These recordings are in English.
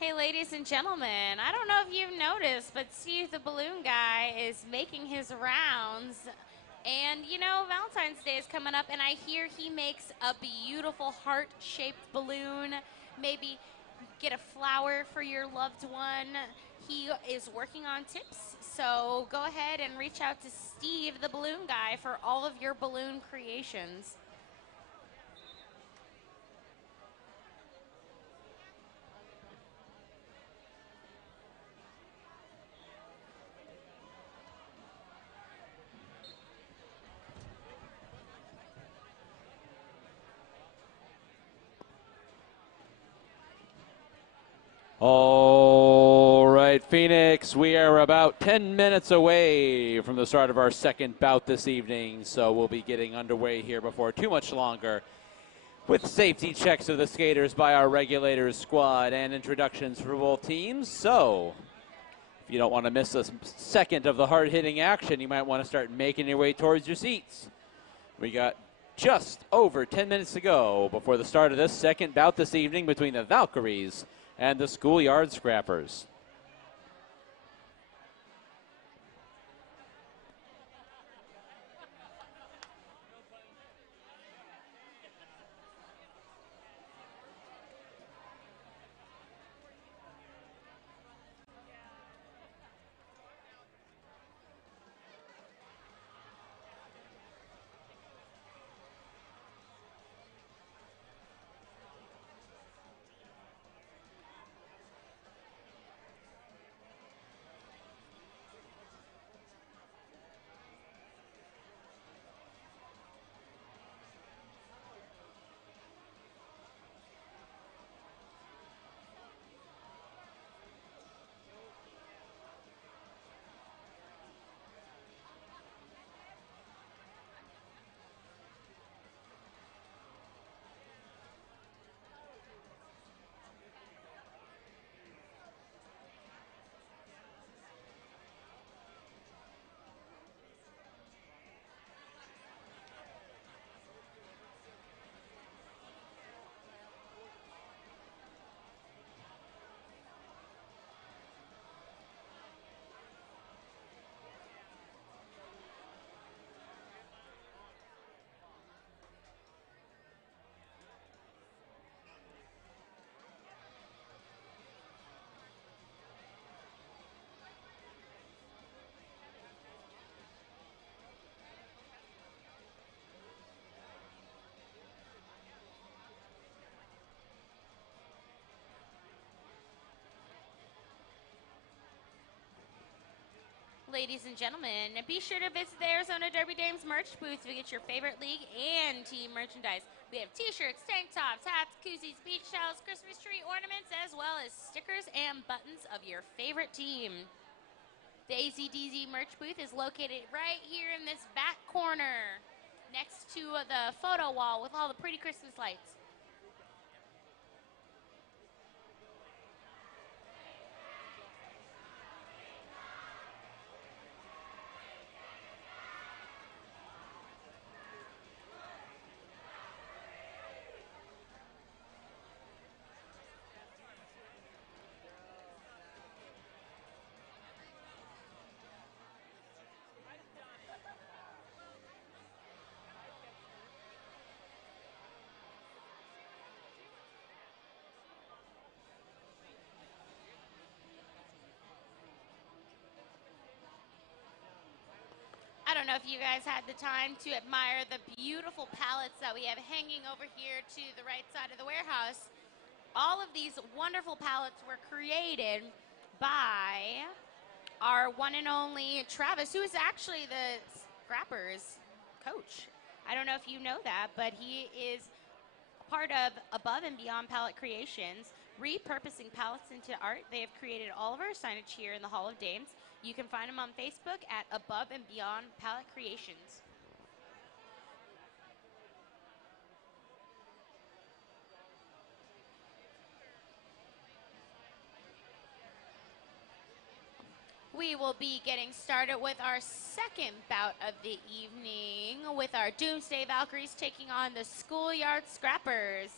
Hey, ladies and gentlemen, I don't know if you've noticed, but Steve the Balloon Guy is making his rounds. And you know, Valentine's Day is coming up, and I hear he makes a beautiful heart shaped balloon. Maybe get a flower for your loved one. He is working on tips, so go ahead and reach out to Steve the Balloon Guy for all of your balloon creations. All right, Phoenix, we are about 10 minutes away from the start of our second bout this evening, so we'll be getting underway here before too much longer with safety checks of the skaters by our regulators squad and introductions for both teams. So if you don't want to miss a second of the hard-hitting action, you might want to start making your way towards your seats. We got just over 10 minutes to go before the start of this second bout this evening between the Valkyries and the Schoolyard Scrappers. Ladies and gentlemen, be sure to visit the Arizona Derby Dames merch booth to get your favorite league and team merchandise. We have t-shirts, tank tops, hats, koozies, beach towels, Christmas tree ornaments, as well as stickers and buttons of your favorite team. The AZDZ merch booth is located right here in this back corner next to the photo wall with all the pretty Christmas lights. I don't know if you guys had the time to admire the beautiful pallets that we have hanging over here to the right side of the warehouse. All of these wonderful pallets were created by our one and only Travis, who is actually the Scrappers coach. I don't know if you know that, but he is part of Above and Beyond Palette Creations, repurposing palettes into art. They have created all of our signage here in the Hall of Dames. You can find them on Facebook at Above and Beyond Palette Creations. We will be getting started with our second bout of the evening with our Doomsday Valkyries taking on the Schoolyard Scrappers.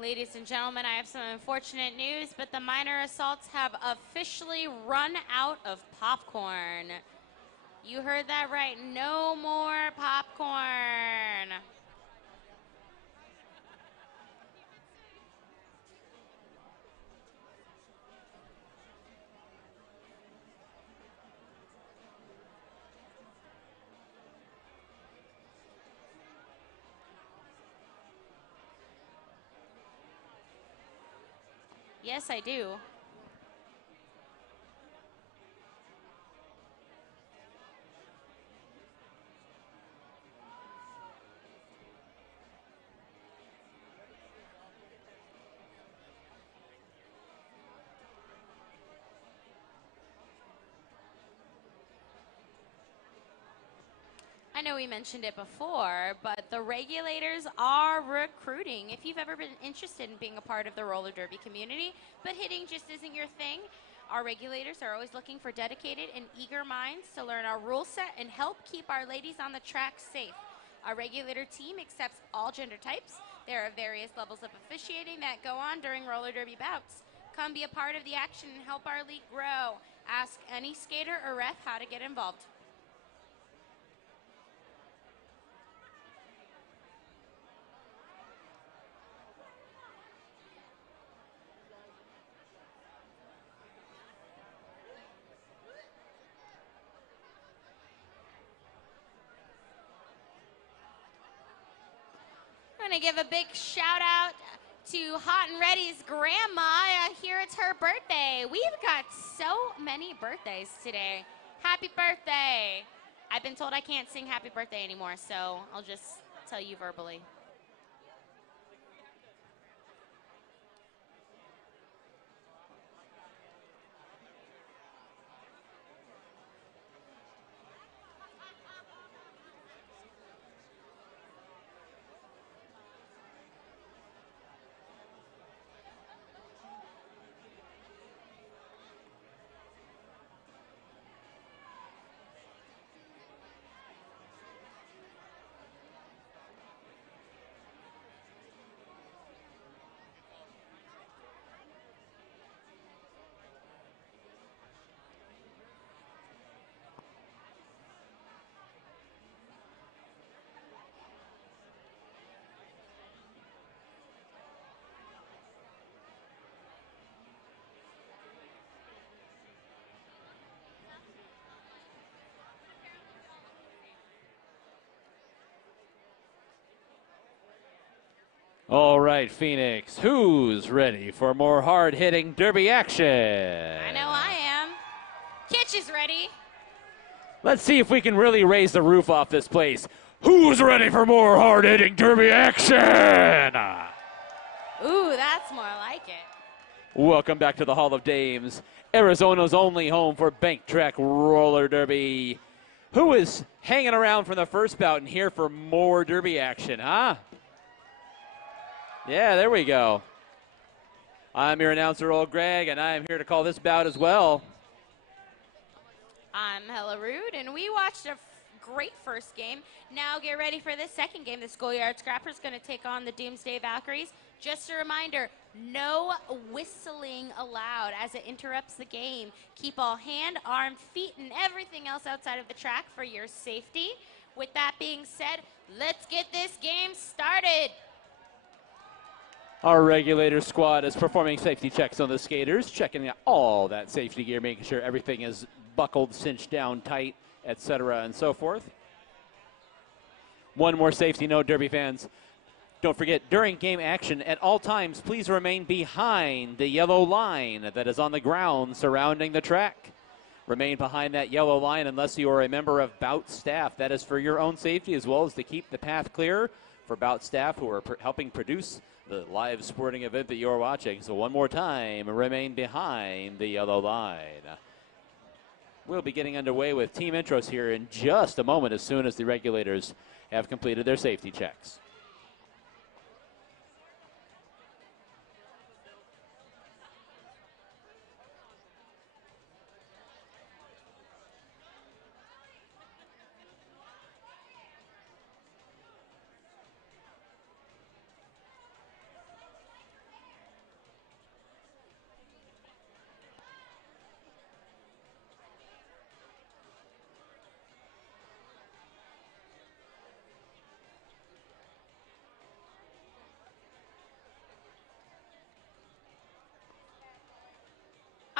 Ladies and gentlemen, I have some unfortunate news, but the minor assaults have officially run out of popcorn. You heard that right. No more popcorn. Yes, I do. I know we mentioned it before, but the regulators are recruiting. If you've ever been interested in being a part of the roller derby community, but hitting just isn't your thing, our regulators are always looking for dedicated and eager minds to learn our rule set and help keep our ladies on the track safe. Our regulator team accepts all gender types. There are various levels of officiating that go on during roller derby bouts. Come be a part of the action and help our league grow. Ask any skater or ref how to get involved. I'm going to give a big shout out to Hot and Ready's grandma. Here it's her birthday. We've got so many birthdays today. Happy birthday. I've been told I can't sing happy birthday anymore, so I'll just tell you verbally. All right, Phoenix, who's ready for more hard-hitting derby action? I know I am. Kitch is ready. Let's see if we can really raise the roof off this place. Who's ready for more hard-hitting derby action? Ooh, that's more like it. Welcome back to the Hall of Dames, Arizona's only home for bank track roller derby. Who is hanging around from the first bout and here for more derby action, huh? Yeah, there we go. I'm your announcer, Old Greg, and I'm here to call this bout as well. I'm Hella Rude, and we watched a great first game. Now get ready for this second game. The Schoolyard Scrappers going to take on the Doomsday Valkyries. Just a reminder, no whistling allowed as it interrupts the game. Keep all hand, arm, feet, and everything else outside of the track for your safety. With that being said, let's get this game started. Our regulator squad is performing safety checks on the skaters, checking out all that safety gear, making sure everything is buckled, cinched down tight, etc., and so forth. One more safety note, Derby fans. Don't forget, during game action, at all times, please remain behind the yellow line that is on the ground surrounding the track. Remain behind that yellow line unless you are a member of Bout staff. That is for your own safety as well as to keep the path clear for Bout staff who are helping produce the live sporting event that you're watching. So one more time, remain behind the yellow line. We'll be getting underway with team intros here in just a moment as soon as the regulators have completed their safety checks.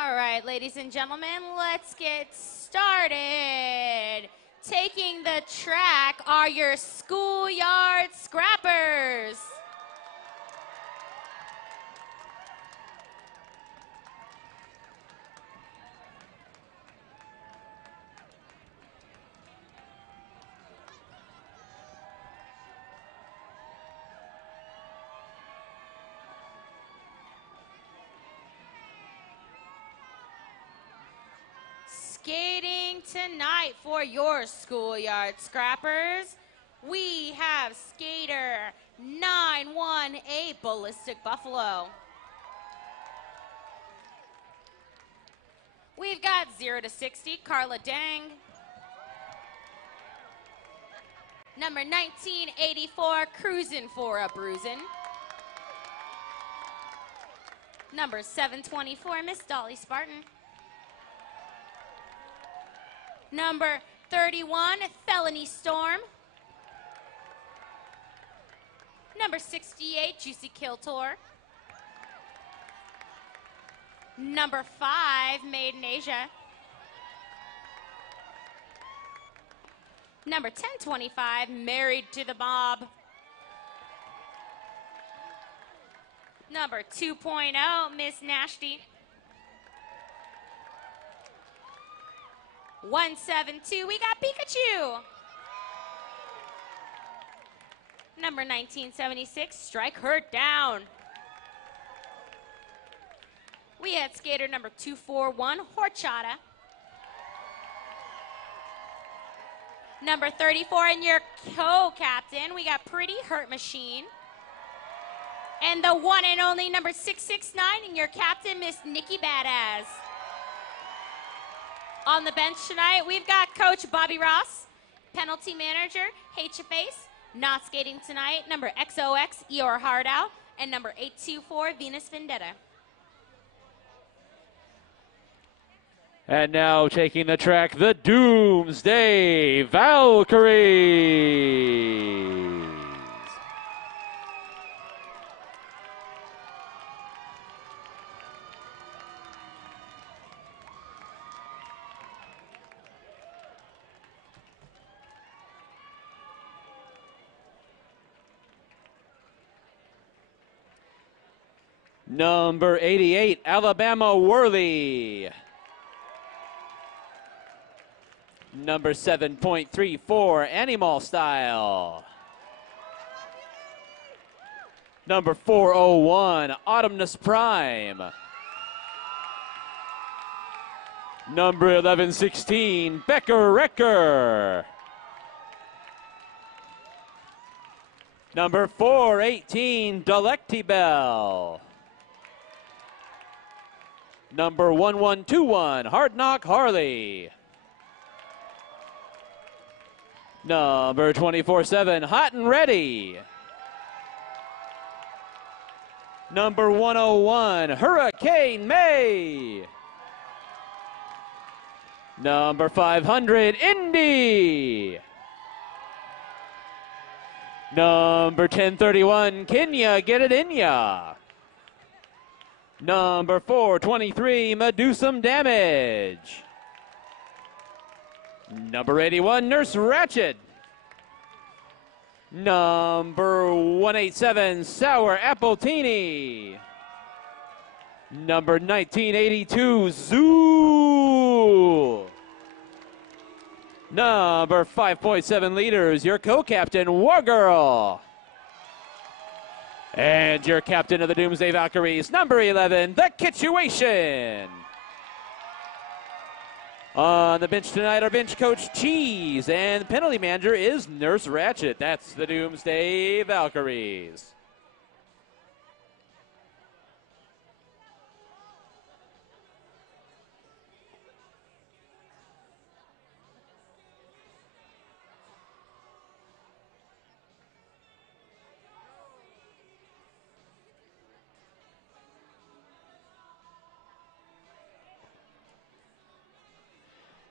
All right, ladies and gentlemen, let's get started. Taking the track are your Schoolyard Scrappers. Skating tonight for your Schoolyard Scrappers, we have skater 918 Ballistic Buffalo. We've got 0 to 60 Carla Dang. Number 1984 Cruisin' for a Bruisin'. Number 724 Miss Dolly Spartan. Number 31, Felony Storm. Number 68, Juicy Kiltor. Number 5, Maiden Asia. Number 1025, Married to the Mob. Number 2.0, Miss Nasty. 172, we got Pikachu. Number 1976, Strike Her Down. We had skater number 241, Horchata. Number 34, and your co-captain, we got Pretty Hurt Machine. And the one and only number 669, and your captain, Miss Nikki Badass. On the bench tonight, we've got Coach Bobby Ross, penalty manager, Hate Your Face, not skating tonight, number XOX, Eeyore Hardow, and number 824, Venus Vendetta. And now taking the track, the Doomsday Valkyries. Number 88, Alabama Worley. Number 7.34, Animal Style. Number 401, Autumnus Prime. Number 1116, Becker Wrecker. Number 418, Delectibel. Number 1121, Hard Knock Harley. Number 24-7, Hot and Ready. Number 101, Hurricane May. Number 500, Indy. Number 1031, Kenya, Get It In Ya. Number 423, Medusum Damage. Number 81, Nurse Ratchet. Number 187, Sour Appletini. Number 1982, Zoo. Number 5.7 liters, your co-captain, Wargirl. And your captain of the Doomsday Valkyries, number 11, The Kituation. On the bench tonight, our bench coach, Cheese, and the penalty manager is Nurse Ratchet. That's the Doomsday Valkyries.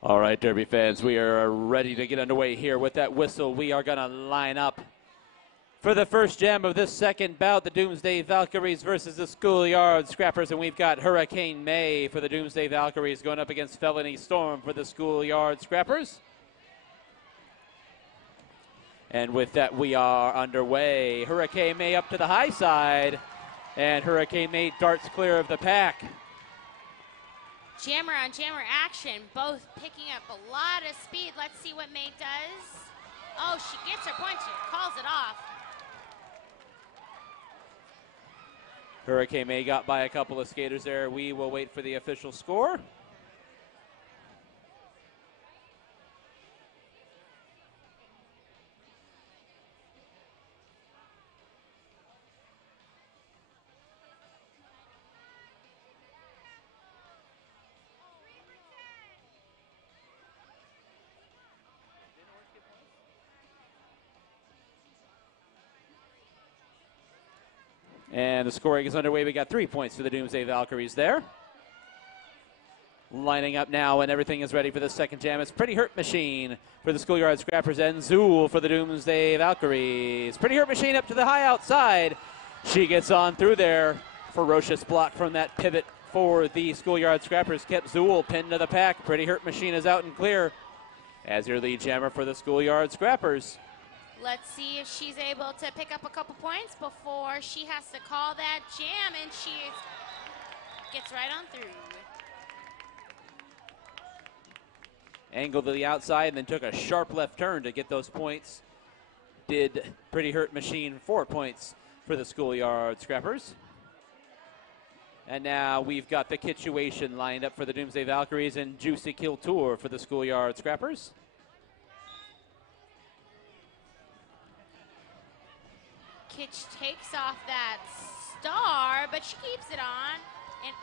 All right, Derby fans, we are ready to get underway here with that whistle. We are going to line up for the first gem of this second bout, the Doomsday Valkyries versus the Schoolyard Scrappers. And we've got Hurricane May for the Doomsday Valkyries going up against Felony Storm for the Schoolyard Scrappers. And with that, we are underway. Hurricane May up to the high side, and Hurricane May darts clear of the pack. Jammer on jammer action, both picking up a lot of speed. Let's see what May does. Oh, she gets her point, she calls it off. Hurricane May got by a couple of skaters there. We will wait for the official score. And the scoring is underway. We got 3 points for the Doomsday Valkyries there. Lining up now, and everything is ready for the second jam. It's Pretty Hurt Machine for the Schoolyard Scrappers and Zool for the Doomsday Valkyries. Pretty Hurt Machine up to the high outside. She gets on through there. Ferocious block from that pivot for the Schoolyard Scrappers. Kept Zool pinned to the pack. Pretty Hurt Machine is out and clear as your lead jammer for the Schoolyard Scrappers. Let's see if she's able to pick up a couple points before she has to call that jam, and she gets right on through. Angled to the outside and then took a sharp left turn to get those points. Did Pretty Hurt Machine 4 points for the Schoolyard Scrappers. And now we've got the Kitchuation lined up for the Doomsday Valkyries and Juicy Kill Tour for the Schoolyard Scrappers. Kitch takes off that star, but she keeps it on and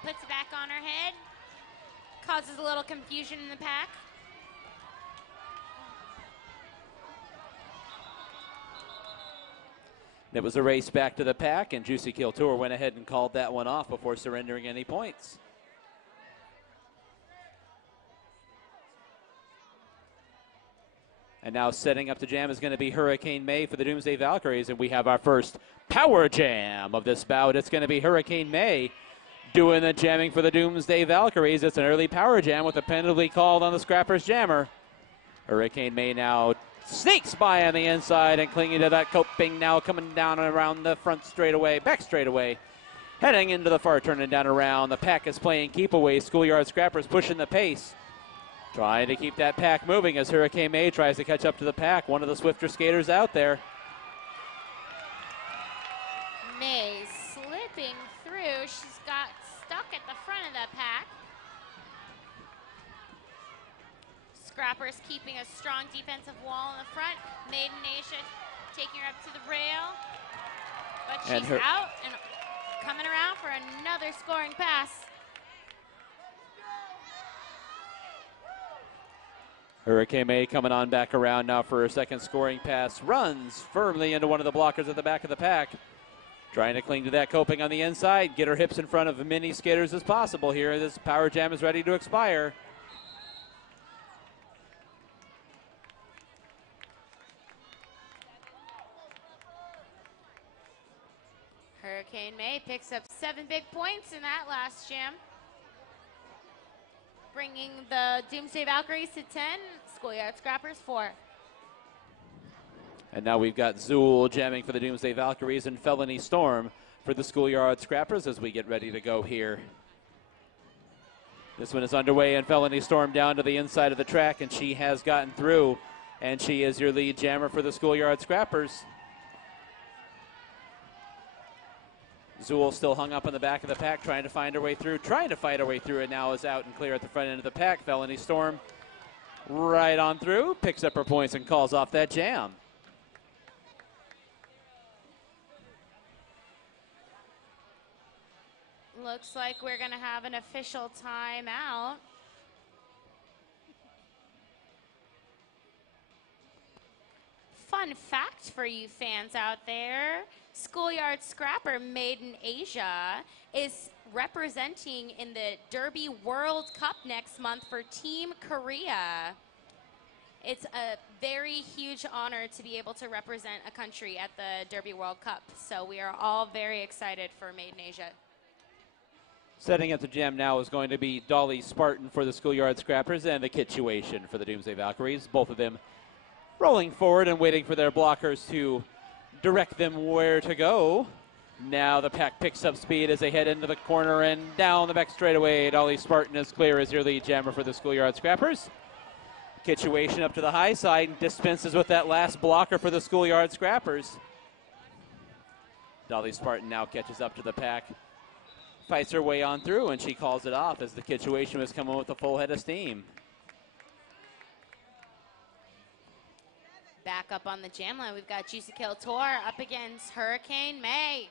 puts it back on her head. Causes a little confusion in the pack. It was a race back to the pack, and Juicy Kill Tour went ahead and called that one off before surrendering any points. And now setting up the jam is going to be Hurricane May for the Doomsday Valkyries, and we have our first power jam of this bout. It's going to be Hurricane May doing the jamming for the Doomsday Valkyries. It's an early power jam with a penalty called on the Scrappers jammer. Hurricane May now sneaks by on the inside and clinging to that coping, now coming down around the front straightaway, back straightaway. Heading into the far turn and down around. The pack is playing keep away. Schoolyard Scrappers pushing the pace. Trying to keep that pack moving as Hurricane May tries to catch up to the pack. One of the swifter skaters out there. May slipping through. She's got stuck at the front of the pack. Scrappers keeping a strong defensive wall in the front. Maiden Asia taking her up to the rail. But she's out and coming around for another scoring pass. Hurricane May coming on back around now for her second scoring pass. Runs firmly into one of the blockers at the back of the pack. Trying to cling to that coping on the inside. Get her hips in front of as many skaters as possible here. This power jam is ready to expire. Hurricane May picks up 7 big points in that last jam, bringing the Doomsday Valkyries to 10, Schoolyard Scrappers 4. And now we've got Zool jamming for the Doomsday Valkyries and Felony Storm for the Schoolyard Scrappers as we get ready to go here. This one is underway, and Felony Storm down to the inside of the track, and she has gotten through, and she is your lead jammer for the Schoolyard Scrappers. Zool still hung up on the back of the pack, trying to find her way through, and now is out and clear at the front end of the pack. Felony Storm right on through, picks up her points and calls off that jam. Looks like we're going to have an official timeout. Fun fact for you fans out there, Schoolyard Scrapper Maiden Asia is representing in the Derby World Cup next month for Team Korea. It's a very huge honor to be able to represent a country at the Derby World Cup. So we are all very excited for Made in Asia. Setting up the jam now is going to be Dolly Spartan for the Schoolyard Scrappers and the Kitchuation for the Doomsday Valkyries. Both of them rolling forward and waiting for their blockers to direct them where to go. Now the pack picks up speed as they head into the corner and down the back straightaway. Dolly Spartan is clear as your lead jammer for the Schoolyard Scrappers. Kitchuation up to the high side and dispenses with that last blocker for the Schoolyard Scrappers. Dolly Spartan now catches up to the pack, fights her way on through, and she calls it off as the Kitchuation was coming with a full head of steam. Back up on the jam line, we've got Juicy Kill Tour up against Hurricane May.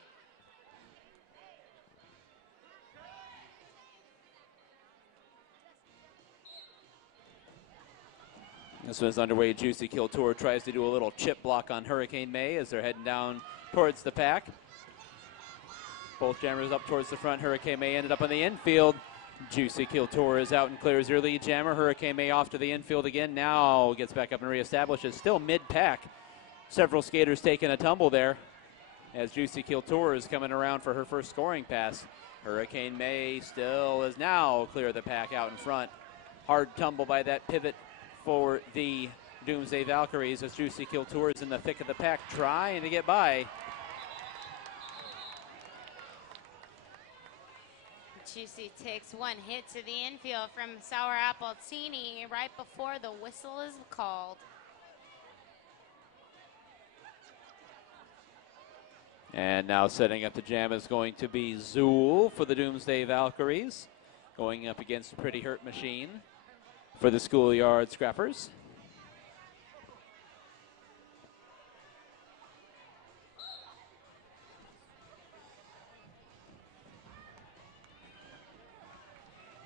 This one's underway. Juicy Kill Tour tries to do a little chip block on Hurricane May as they're heading down towards the pack. Both jammers up towards the front. Hurricane May ended up on the infield. Juicy Kill Tour is out and clears your lead jammer. Hurricane May off to the infield again. Now gets back up and reestablishes. Still mid-pack. Several skaters taking a tumble there as Juicy Kill Tour is coming around for her first scoring pass. Hurricane May still is now clear of the pack out in front. Hard tumble by that pivot for the Doomsday Valkyries as Juicy Kill Tour is in the thick of the pack trying to get by. Juicy takes one hit to the infield from Sour Appletini right before the whistle is called. And now setting up the jam is going to be Zool for the Doomsday Valkyries, going up against Pretty Hurt Machine for the Schoolyard Scrappers.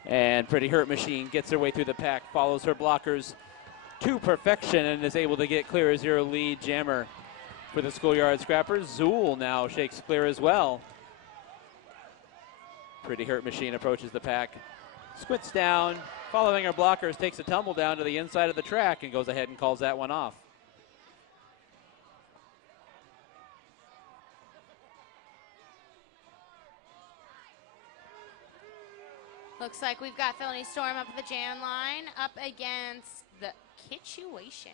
And Pretty Hurt Machine gets her way through the pack, follows her blockers to perfection, and is able to get clear as your lead jammer for the Schoolyard Scrappers. Zool now shakes clear as well. Pretty Hurt Machine approaches the pack, squints down, following her blockers, takes a tumble down to the inside of the track and goes ahead and calls that one off. Looks like we've got Felony Storm up at the jam line, up against the Kitchuation.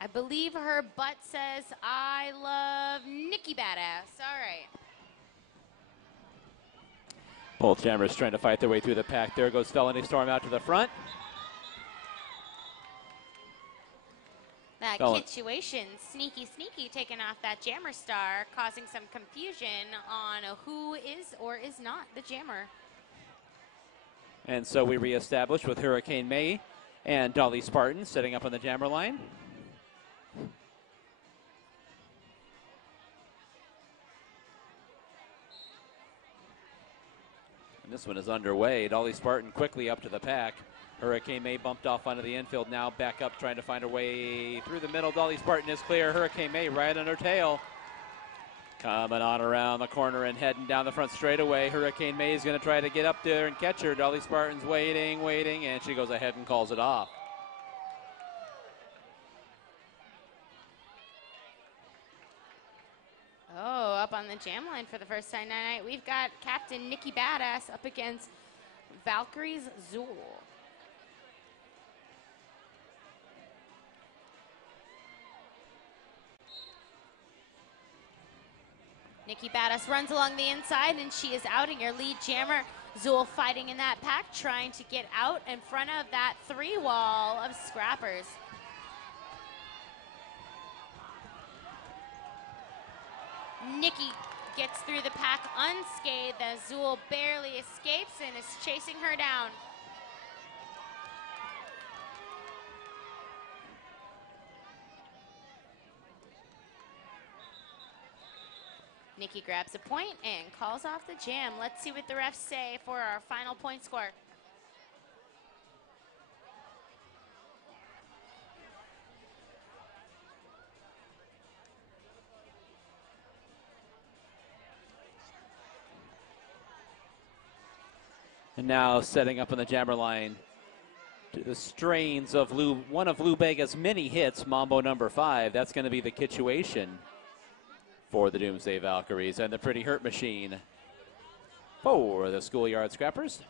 I believe her butt says, I love Nikki Badass. All right. Both jammers trying to fight their way through the pack. There goes Felony Storm out to the front. That Kitchuation, sneaky, taking off that jammer star, causing some confusion on who is or is not the jammer. And so we reestablish with Hurricane May and Dolly Spartan setting up on the jammer line. And this one is underway. Dolly Spartan quickly up to the pack. Hurricane May bumped off onto the infield, now back up trying to find her way through the middle. Dolly Spartan is clear. Hurricane May right on her tail. Coming on around the corner and heading down the front straightaway. Hurricane May is going to try to get up there and catch her. Dolly Spartan's waiting, and she goes ahead and calls it off. Oh, up on the jam line for the first time tonight, we've got Captain Nikki Badass up against Valkyries Zool. Nikki Badass runs along the inside, and she is outing your lead jammer. Zool fighting in that pack, trying to get out in front of that three wall of scrappers. Nikki gets through the pack unscathed as Zool barely escapes and is chasing her down. Nikki grabs a point and calls off the jam. Let's see what the refs say for our final point score. And now setting up on the jammer line to the strains of one of Lou Bega's many hits, Mambo number 5. That's going to be the situation for the Doomsday Valkyries, and the Pretty Hurt Machine for the Schoolyard Scrappers.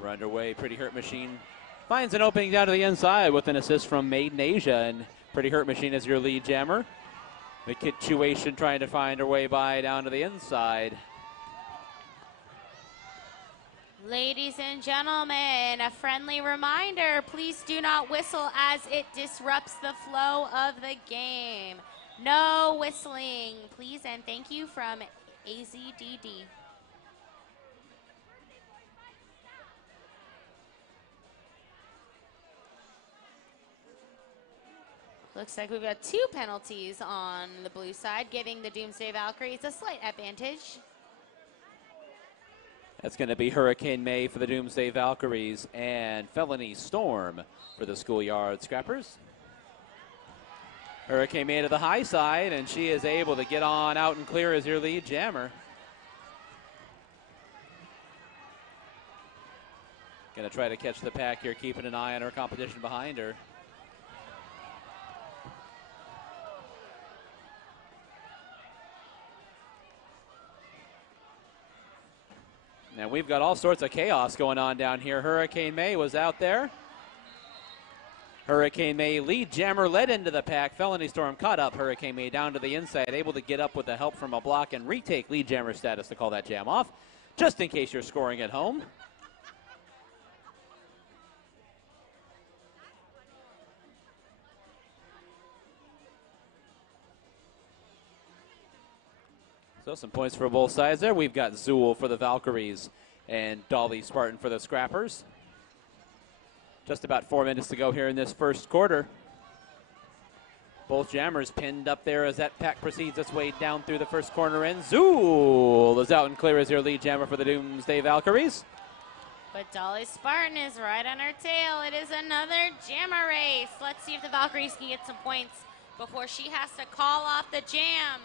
We're underway. Pretty Hurt Machine finds an opening down to the inside with an assist from Made in Asia, and Pretty Hurt Machine is your lead jammer. The situation trying to find her way by down to the inside. Ladies and gentlemen, a friendly reminder, please do not whistle as it disrupts the flow of the game. No whistling, please, and thank you from AZDD. Looks like we've got 2 penalties on the blue side, giving the Doomsday Valkyries a slight advantage. That's going to be Hurricane May for the Doomsday Valkyries and Felony Storm for the Schoolyard Scrappers. Hurricane May to the high side, and she is able to get on out and clear as your lead jammer. Going to try to catch the pack here, keeping an eye on her competition behind her. And we've got all sorts of chaos going on down here. Hurricane May was out there. Hurricane May, lead jammer, led into the pack. Felony Storm caught up Hurricane May down to the inside, able to get up with the help from a block and retake lead jammer status to call that jam off, just in case you're scoring at home. So some points for both sides there. We've got Zool for the Valkyries and Dolly Spartan for the Scrappers. Just about 4 minutes to go here in this first quarter. Both jammers pinned up there as that pack proceeds its way down through the first corner end. Zool is out and clear as your lead jammer for the Doomsday Valkyries. But Dolly Spartan is right on her tail. It is another jammer race. Let's see if the Valkyries can get some points before she has to call off the jam.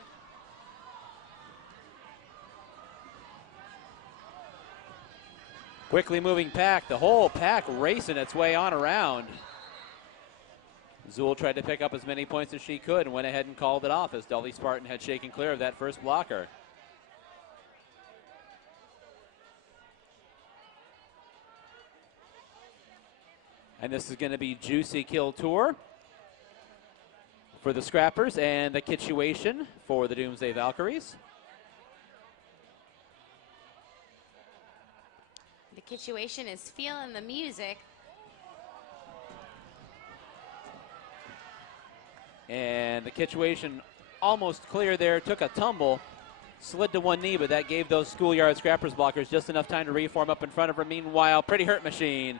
Quickly moving pack, the whole pack racing its way on around. Zool tried to pick up as many points as she could and went ahead and called it off as Dolly Spartan had shaken clear of that first blocker. And this is going to be Juicy Kill Tour for the Scrappers and the Kitchuation for the Doomsday Valkyries. The Kitchuation is feeling the music. And the Kitchuation almost clear there, took a tumble, slid to one knee, but that gave those Schoolyard Scrappers blockers just enough time to reform up in front of her. Meanwhile, Pretty Hurt Machine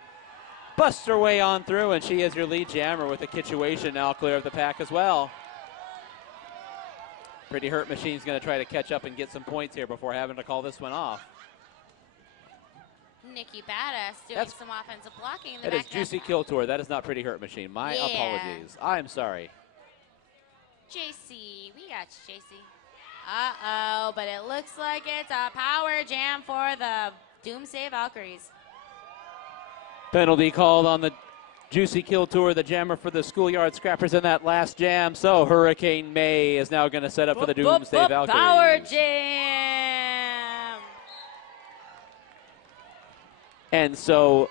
busts her way on through, and she is your lead jammer with the Kitchuation now clear of the pack as well. Pretty Hurt Machine's going to try to catch up and get some points here before having to call this one off. Nikki Badass doing some offensive blocking in the back. That is Juicy Kill Tour. That is not Pretty Hurt Machine. My apologies. I'm sorry. JC, we got you, JC. Uh-oh, but it looks like it's a power jam for the Doomsday Valkyries. Penalty called on the Juicy Kill Tour, the jammer for the Schoolyard Scrappers in that last jam. So Hurricane May is now going to set up for the Doomsday Valkyries. Power jam! And so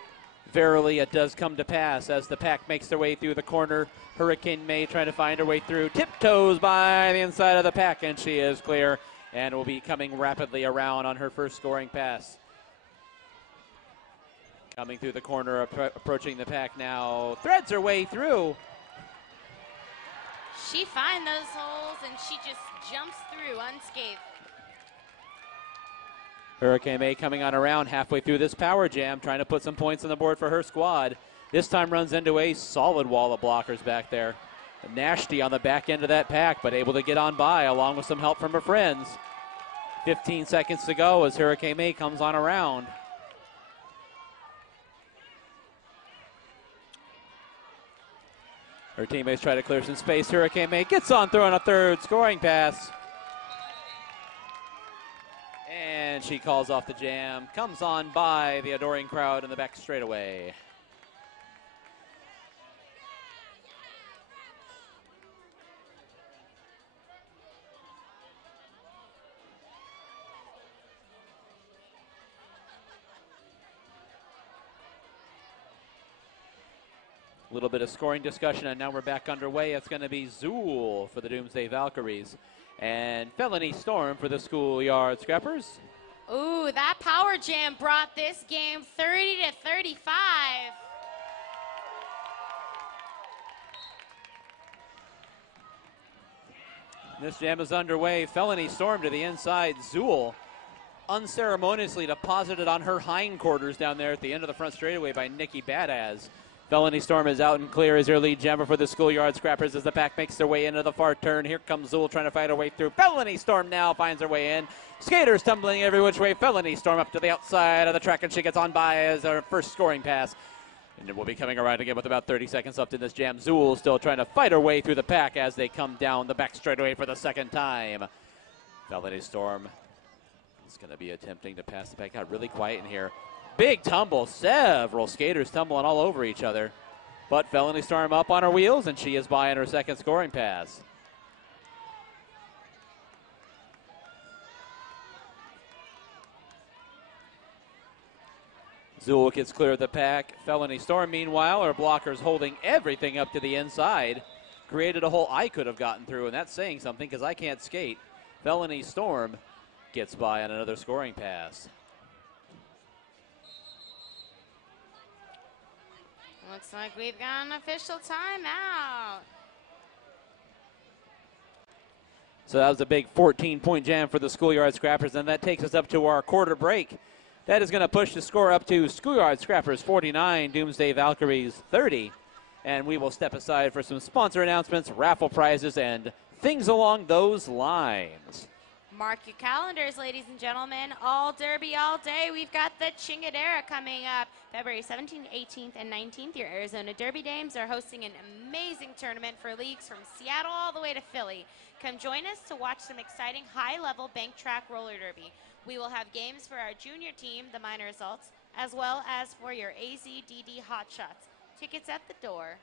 verily it does come to pass as the pack makes their way through the corner. Hurricane May trying to find her way through, tiptoes by the inside of the pack, and she is clear and will be coming rapidly around on her first scoring pass. Coming through the corner, approaching the pack now, threads her way through. She finds those holes and she just jumps through unscathed. Hurricane May coming on around halfway through this power jam, trying to put some points on the board for her squad. This time runs into a solid wall of blockers back there. Nasty on the back end of that pack, but able to get on by along with some help from her friends. 15 seconds to go as Hurricane May comes on around. Her teammates try to clear some space. Hurricane May gets on through on a third scoring pass. And she calls off the jam. Comes on by the adoring crowd in the back straightaway. A little bit of scoring discussion, and now we're back underway. It's going to be Zool for the Doomsday Valkyries and Felony Storm for the Schoolyard Scrappers. Ooh, that power jam brought this game 30-35. This jam is underway. Felony Storm to the inside. Zool unceremoniously deposited on her hindquarters down there at the end of the front straightaway by Nikki Badaz. Felony Storm is out and clear as your lead jammer for the Schoolyard Scrappers as the pack makes their way into the far turn. Here comes Zool trying to fight her way through. Felony Storm now finds her way in. Skaters tumbling every which way. Felony Storm up to the outside of the track, and she gets on by as her first scoring pass. And we'll be coming around again with about 30 seconds left in this jam. Zool still trying to fight her way through the pack as they come down the back straightaway for the second time. Felony Storm is going to be attempting to pass the pack. Got really quiet in here. Big tumble, several skaters tumbling all over each other. But Felony Storm up on her wheels, and she is buying her second scoring pass. Zool gets clear of the pack. Felony Storm, meanwhile, her blockers holding everything up to the inside. Created a hole I could have gotten through, and that's saying something because I can't skate. Felony Storm gets by on another scoring pass. Looks like we've got an official timeout. So that was a big 14-point jam for the Schoolyard Scrappers, and that takes us up to our quarter break. That is going to push the score up to Schoolyard Scrappers 49, Doomsday Valkyries 30. And we will step aside for some sponsor announcements, raffle prizes, and things along those lines. Mark your calendars, ladies and gentlemen. All Derby, all day. We've got the Chingadera coming up February 17th, 18th, and 19th. Your Arizona Derby Dames are hosting an amazing tournament for leagues from Seattle all the way to Philly. Come join us to watch some exciting high-level bank track roller derby. We will have games for our junior team, the minor results, as well as for your AZDD hotshots. Tickets at the door.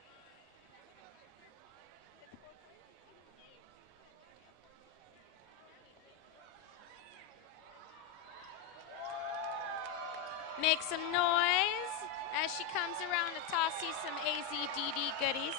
Make some noise as she comes around to toss you some AZDD goodies.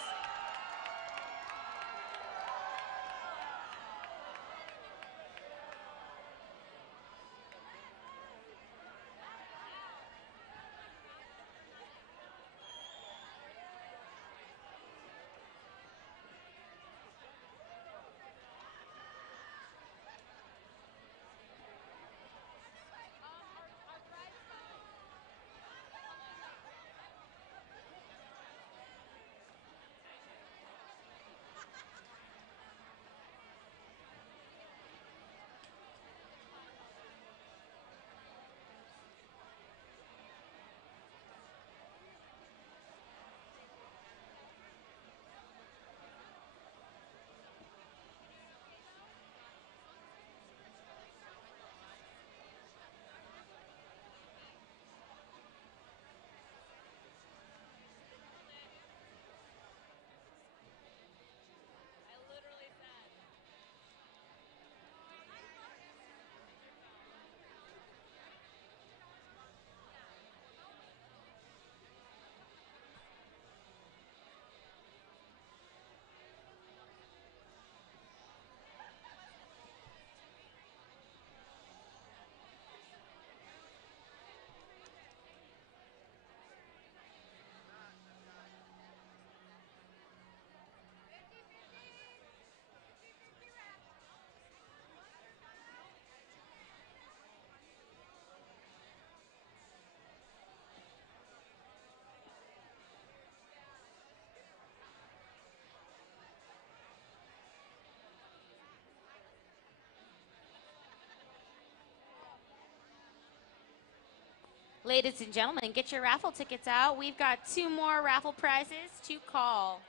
Ladies and gentlemen, get your raffle tickets out. We've got 2 more raffle prizes to call.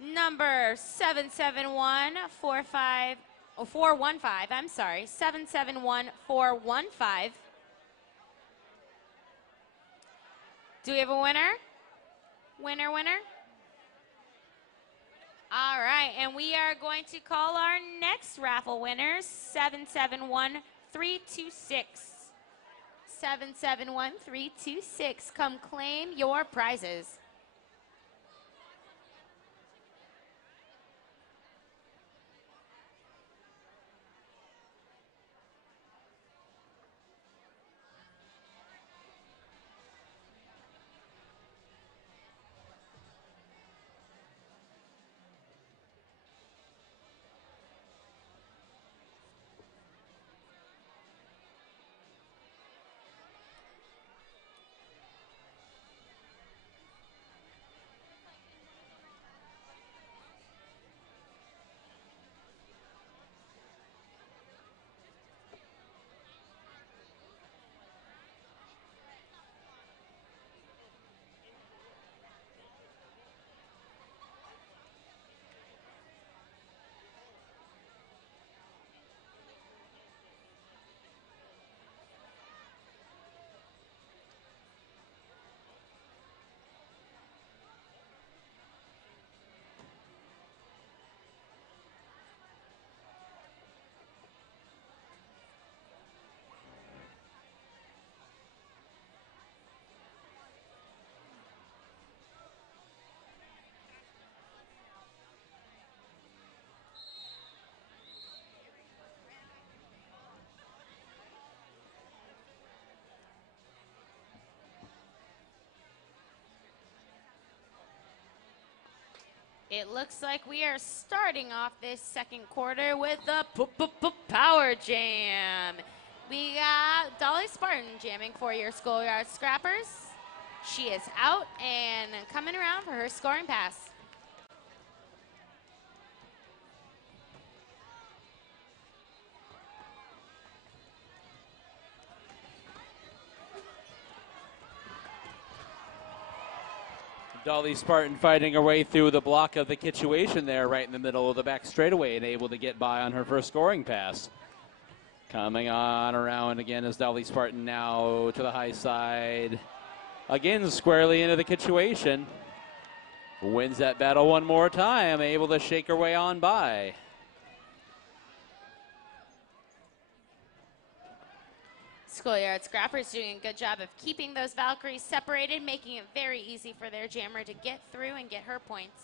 Number 77145 Oh, 415. I'm sorry. 771415. Do we have a winner? Winner, winner? All right, and we are going to call our next raffle winners, 771326. 771326. Come claim your prizes. It looks like we are starting off this second quarter with the Power Jam. We got Dolly Spartan jamming for your Schoolyard Scrappers. She is out and coming around for her scoring pass. Dolly Spartan fighting her way through the block of the situation there right in the middle of the back straightaway and able to get by on her first scoring pass. Coming on around again is Dolly Spartan now to the high side. Again, squarely into the situation. Wins that battle one more time, able to shake her way on by. Schoolyard Scrappers doing a good job of keeping those Valkyries separated, making it very easy for their jammer to get through and get her points.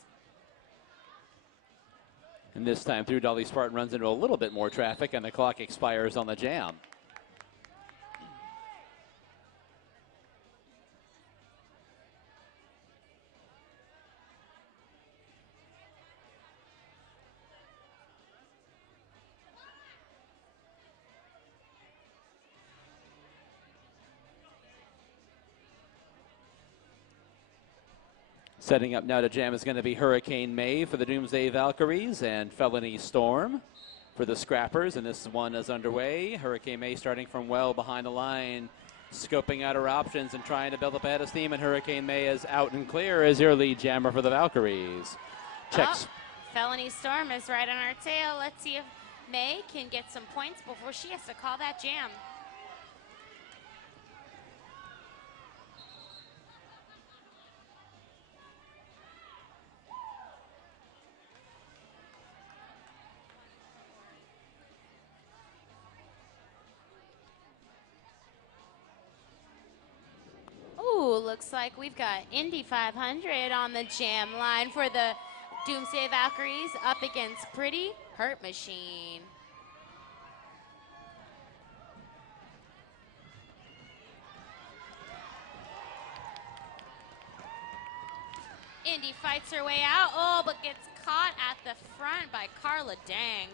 And this time through, Dolly Spartan runs into a little bit more traffic and the clock expires on the jam. Setting up now to jam is going to be Hurricane May for the Doomsday Valkyries and Felony Storm for the Scrappers. And this one is underway. Hurricane May starting from well behind the line, scoping out her options and trying to build up a head of steam. And Hurricane May is out and clear as your lead jammer for the Valkyries. Checks. Oh, Felony Storm is right on our tail. Let's see if May can get some points before she has to call that jam. Ooh, looks like we've got Indy 500 on the jam line for the Doomsday Valkyries up against Pretty Hurt Machine. Indy fights her way out, oh, but gets caught at the front by Carla Dang.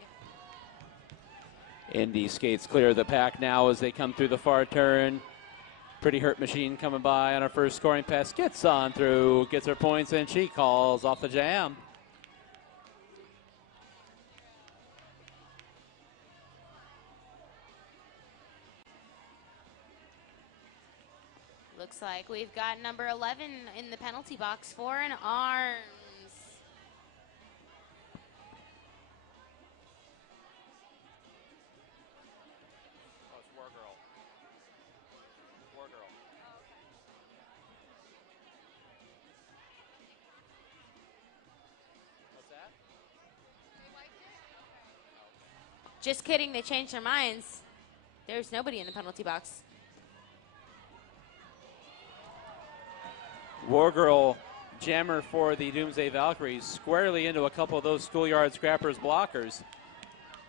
Indy skates clear of the pack now as they come through the far turn. Pretty Hurt Machine coming by on her first scoring pass. Gets on through, gets her points, and she calls off the jam. Looks like we've got number 11 in the penalty box for an arms. Just kidding, they changed their minds. There's nobody in the penalty box. Wargirl jammer for the Doomsday Valkyries squarely into a couple of those Schoolyard Scrappers blockers.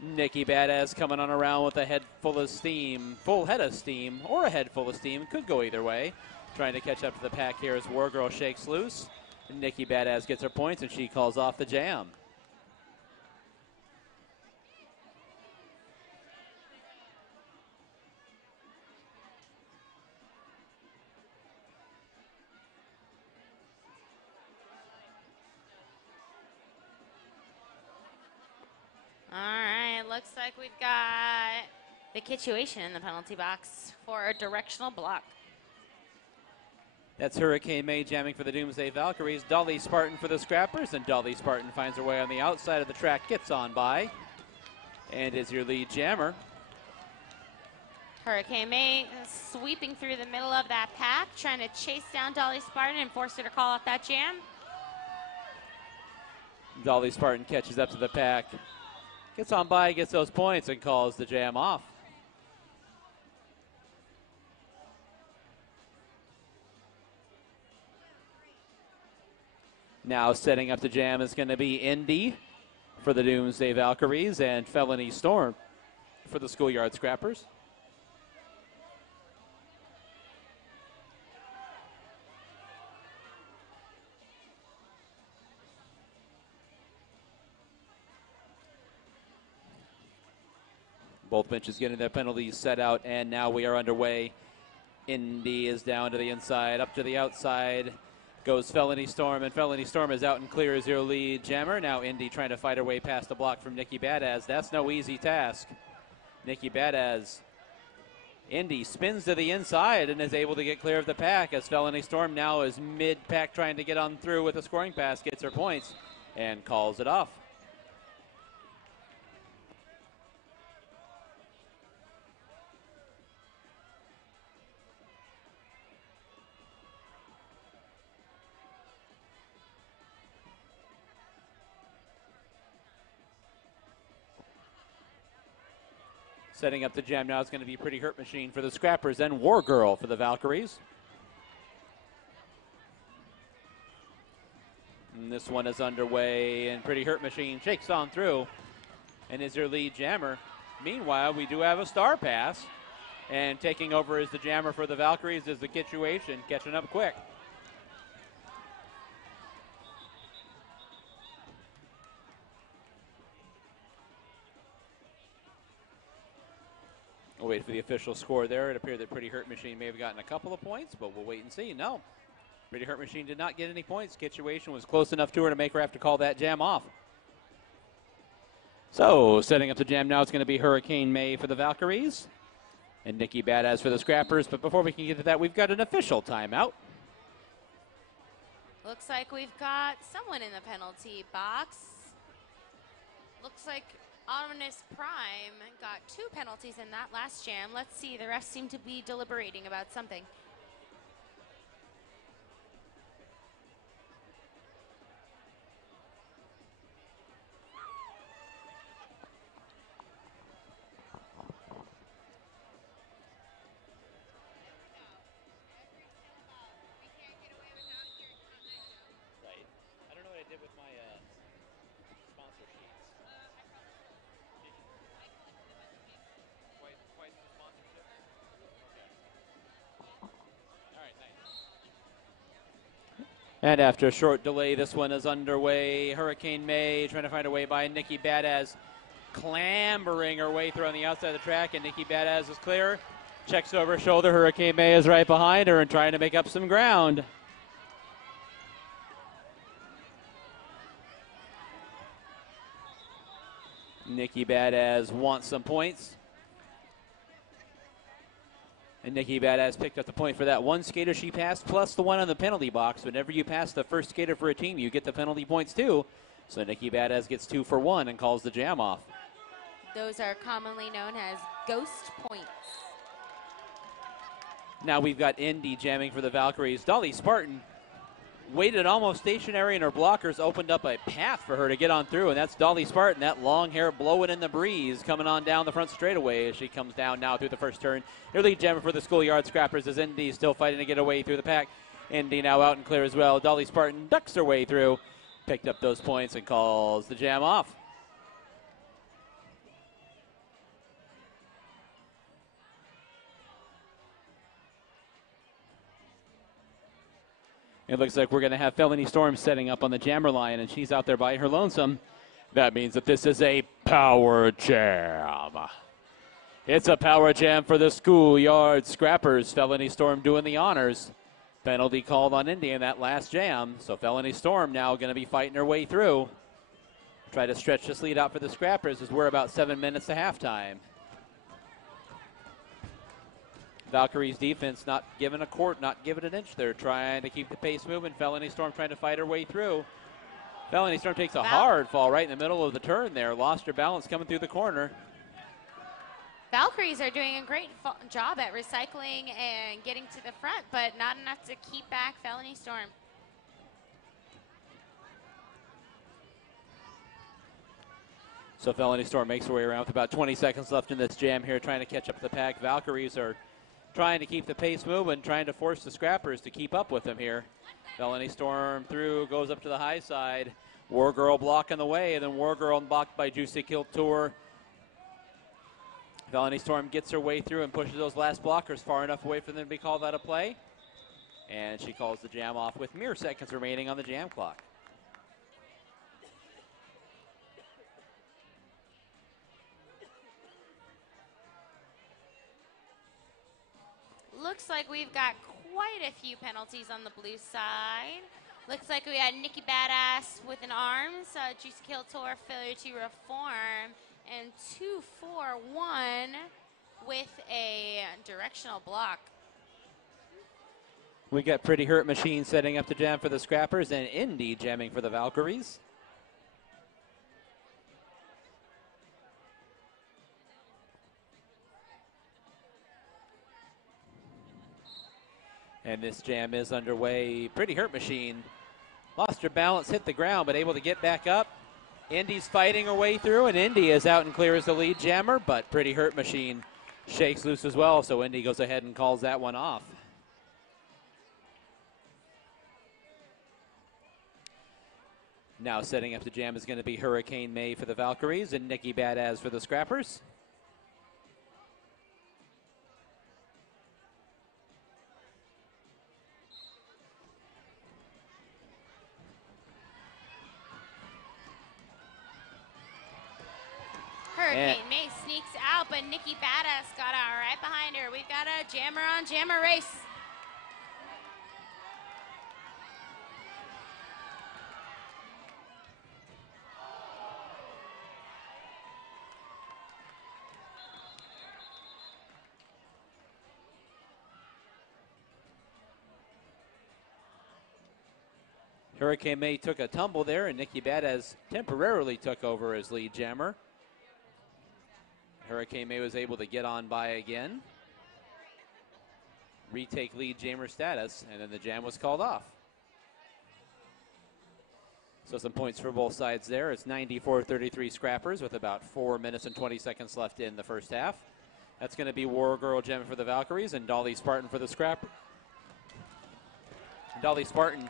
Nikki Badass coming on around with a head full of steam, full head of steam, or a head full of steam. Could go either way. Trying to catch up to the pack here as Wargirl shakes loose. Nikki Badass gets her points and she calls off the jam. All right, looks like we've got the situation in the penalty box for a directional block. That's Hurricane May jamming for the Doomsday Valkyries. Dolly Spartan for the Scrappers, and Dolly Spartan finds her way on the outside of the track, gets on by, and is your lead jammer. Hurricane May sweeping through the middle of that pack, trying to chase down Dolly Spartan and force her to call off that jam. Dolly Spartan catches up to the pack, gets on by, gets those points, and calls the jam off. Now setting up the jam is going to be Indy for the Doomsday Valkyries and Felony Storm for the Schoolyard Scrappers. Both benches getting their penalties set out, and now we are underway. Indy is down to the inside, up to the outside goes Felony Storm, and Felony Storm is out and clear as your lead jammer. Now Indy trying to fight her way past the block from Nikki Badass. That's no easy task. Nikki Badass. Indy spins to the inside and is able to get clear of the pack as Felony Storm now is mid-pack trying to get on through with a scoring pass, gets her points, and calls it off. Setting up the jam now is going to be Pretty Hurt Machine for the Scrappers and War Girl for the Valkyries. And this one is underway, and Pretty Hurt Machine shakes on through and is your lead jammer. Meanwhile, we do have a star pass, and taking over as the jammer for the Valkyries is the Situation, catching up quick. We'll wait for the official score there. It appeared that Pretty Hurt Machine may have gotten a couple of points, but we'll wait and see. No, Pretty Hurt Machine did not get any points. Situation was close enough to her to make her have to call that jam off. So, setting up the jam now, it's going to be Hurricane May for the Valkyries and Nikki Badass for the Scrappers. But before we can get to that, we've got an official timeout. Looks like we've got someone in the penalty box. Looks like Ominous Prime got 2 penalties in that last jam. Let's see, the refs seem to be deliberating about something. Right. I don't know what I did with my sponsor sheets. Twice the sponsorship? Okay. All right, nice. And after a short delay, this one is underway. Hurricane May trying to find her way by Nikki Badass, clambering her way through on the outside of the track, and Nikki Badass is clear. Checks over her shoulder. Hurricane May is right behind her and trying to make up some ground. Nikki Badass wants some points. And Nikki Badass picked up the point for that one skater she passed, plus the one on the penalty box. Whenever you pass the first skater for a team, you get the penalty points too. So Nikki Badass gets 2 for 1 and calls the jam off. Those are commonly known as ghost points. Now we've got Indy jamming for the Valkyries. Dolly Spartan waited almost stationary, and her blockers opened up a path for her to get on through, and that's Dolly Spartan, that long hair blowing in the breeze, coming on down the front straightaway as she comes down now through the first turn. Your lead jammer for the Schoolyard Scrappers is Indy, still fighting to get away through the pack. Indy now out and clear as well. Dolly Spartan ducks her way through, picked up those points, and calls the jam off. It looks like we're going to have Felony Storm setting up on the jammer line, and she's out there by her lonesome. That means that this is a power jam. It's a power jam for the Schoolyard Scrappers. Felony Storm doing the honors. Penalty called on Indy in that last jam, so Felony Storm now going to be fighting her way through. Try to stretch this lead out for the Scrappers as we're about 7 minutes to halftime. Valkyries defense not giving a quart, not giving an inch. They're trying to keep the pace moving. Felony Storm trying to fight her way through. Felony Storm takes a hard fall right in the middle of the turn there. Lost her balance coming through the corner. Valkyries are doing a great job at recycling and getting to the front, but not enough to keep back Felony Storm. So Felony Storm makes her way around with about 20 seconds left in this jam here, trying to catch up to the pack. Valkyries are trying to keep the pace moving, trying to force the Scrappers to keep up with them here. Felony Storm through, goes up to the high side. War Girl blocking the way, and then War Girl blocked by Juicy Kilt Tour. Felony Storm gets her way through and pushes those last blockers far enough away for them to be called out of play. And she calls the jam off with mere seconds remaining on the jam clock. Looks like we've got quite a few penalties on the blue side. Looks like we had Nikki Badass with an arms, Juicy Kill Tour failure to reform, and 2-4-1 with a directional block. We got Pretty Hurt Machine setting up the jam for the Scrappers, and Indy jamming for the Valkyries. And this jam is underway. Pretty Hurt Machine lost her balance, hit the ground, but able to get back up. Indy's fighting her way through, and Indy is out and clear as the lead jammer, but Pretty Hurt Machine shakes loose as well, so Indy goes ahead and calls that one off. Now setting up the jam is going to be Hurricane May for the Valkyries and Nikki Badass for the Scrappers. Hurricane May sneaks out, but Nikki Badass got out right behind her. We've got a jammer on jammer race. Hurricane May took a tumble there, and Nikki Badass temporarily took over as lead jammer. Hurricane May was able to get on by again, retake lead jammer status, and then the jam was called off. So some points for both sides there. It's 94-33 Scrappers with about 4 minutes and 20 seconds left in the first half. That's going to be War Girl Gem for the Valkyries and Dolly Spartan for the Scrapper. Dolly Spartan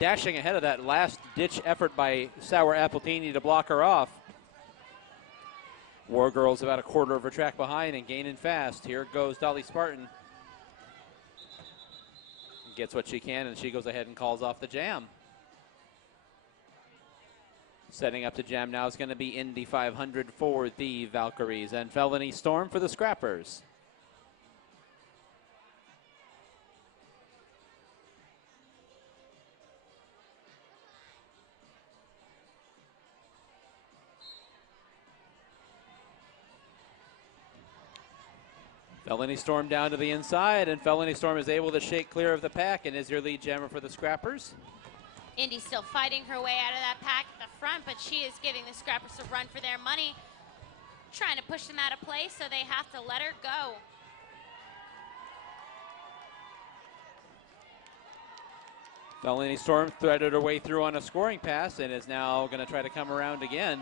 dashing ahead of that last-ditch effort by Sour Appletini to block her off. War Girl's about a quarter of her track behind and gaining fast. Here goes Dolly Spartan. Gets what she can, and she goes ahead and calls off the jam. Setting up the jam now is going to be Indy 500 for the Valkyries and Felony Storm for the Scrappers. Felony Storm down to the inside, and Felony Storm is able to shake clear of the pack and is your lead jammer for the Scrappers. Indy still fighting her way out of that pack at the front, but she is giving the Scrappers a run for their money, trying to push them out of place, so they have to let her go. Melanie Storm threaded her way through on a scoring pass and is now going to try to come around again.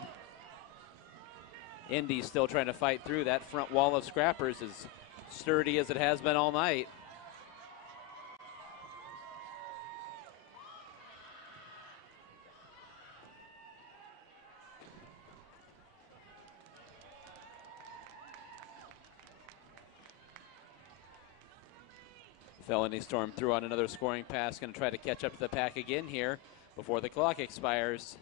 Indy still trying to fight through. That front wall of Scrappers as sturdy as it has been all night. Felony Storm threw on another scoring pass, going to try to catch up to the pack again here before the clock expires.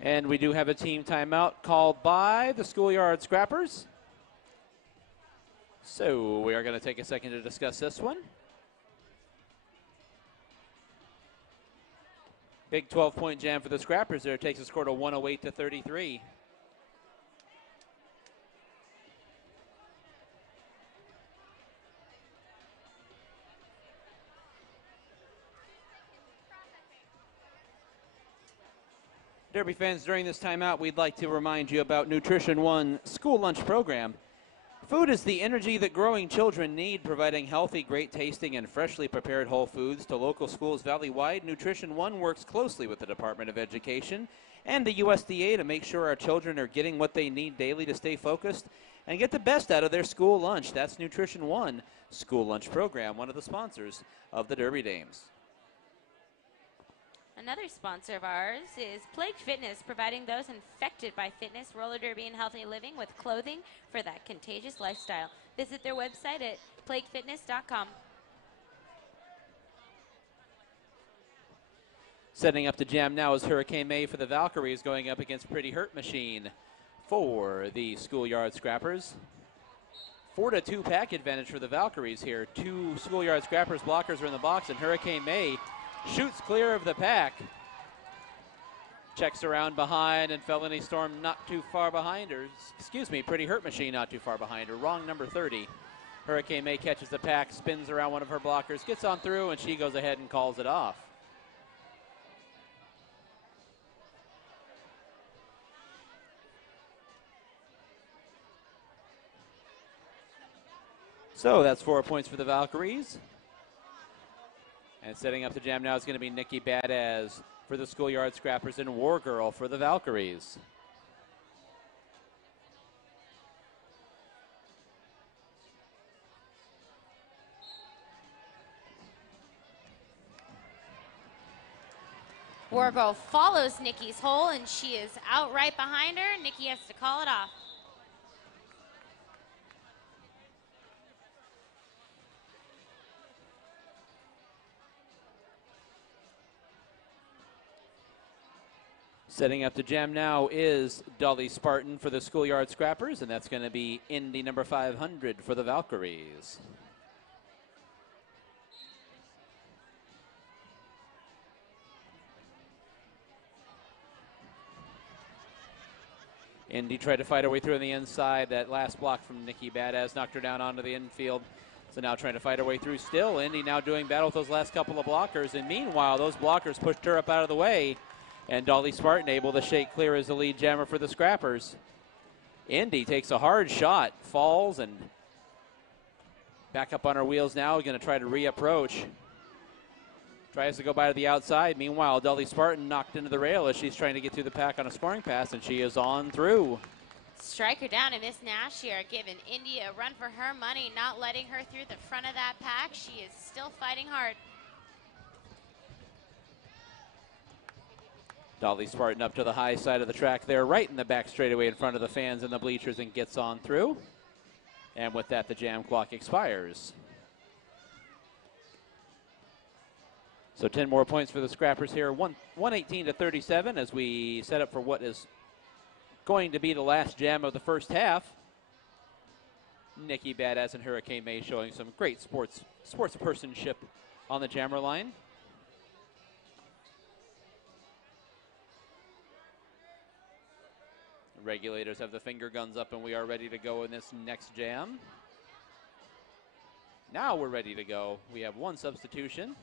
And we do have a team timeout called by the Schoolyard Scrappers. So we are going to take a second to discuss this one. Big 12-point jam for the Scrappers there. It takes the score to 108-33. Derby fans, during this timeout, we'd like to remind you about Nutrition One school lunch program. Food is the energy that growing children need, providing healthy, great tasting, and freshly prepared whole foods to local schools valley-wide. Nutrition One works closely with the Department of Education and the USDA to make sure our children are getting what they need daily to stay focused and get the best out of their school lunch. That's Nutrition One school lunch program, one of the sponsors of the Derby Dames. Another sponsor of ours is Plague Fitness, providing those infected by fitness, roller derby, and healthy living with clothing for that contagious lifestyle. Visit their website at plaguefitness.com. Setting up the jam now is Hurricane May for the Valkyries, going up against Pretty Hurt Machine for the Schoolyard Scrappers. 4-2 pack advantage for the Valkyries here. Two Schoolyard Scrappers blockers are in the box, and Hurricane May shoots clear of the pack. Checks around behind, and Felony Storm not too far behind her. Excuse me, Pretty Hurt Machine not too far behind her. Wrong number 30. Hurricane May catches the pack, spins around one of her blockers, gets on through, and she goes ahead and calls it off. So that's 4 points for the Valkyries. And setting up the jam now is going to be Nikki Badass for the Schoolyard Scrappers and War Girl for the Valkyries. War Girl follows Nikki's hole, and she is out right behind her. Nikki has to call it off. Setting up the jam now is Dolly Spartan for the Schoolyard Scrappers, and that's going to be Indy number 500 for the Valkyries. Indy tried to fight her way through on the inside. That last block from Nikki Badass knocked her down onto the infield. So now trying to fight her way through still. Indy now doing battle with those last couple of blockers. And meanwhile, those blockers pushed her up out of the way. And Dolly Spartan able to shake clear as the lead jammer for the Scrappers. Indy takes a hard shot, falls, and back up on her wheels now. Going to try to reapproach. Tries to go by to the outside. Meanwhile, Dolly Spartan knocked into the rail as she's trying to get through the pack on a scoring pass, and she is on through. Strike her down, and Miss Nash here giving Indy a run for her money, not letting her through the front of that pack. She is still fighting hard. Dolly Spartan up to the high side of the track there, right in the back straightaway in front of the fans and the bleachers, and gets on through. And with that, the jam clock expires. So 10 more points for the Scrappers here, 118-37 as we set up for what is going to be the last jam of the first half. Nikki Badass and Hurricane May showing some great sportspersonship on the jammer line. Regulators have the finger guns up, and we are ready to go in this next jam. Now we're ready to go. We have one substitution.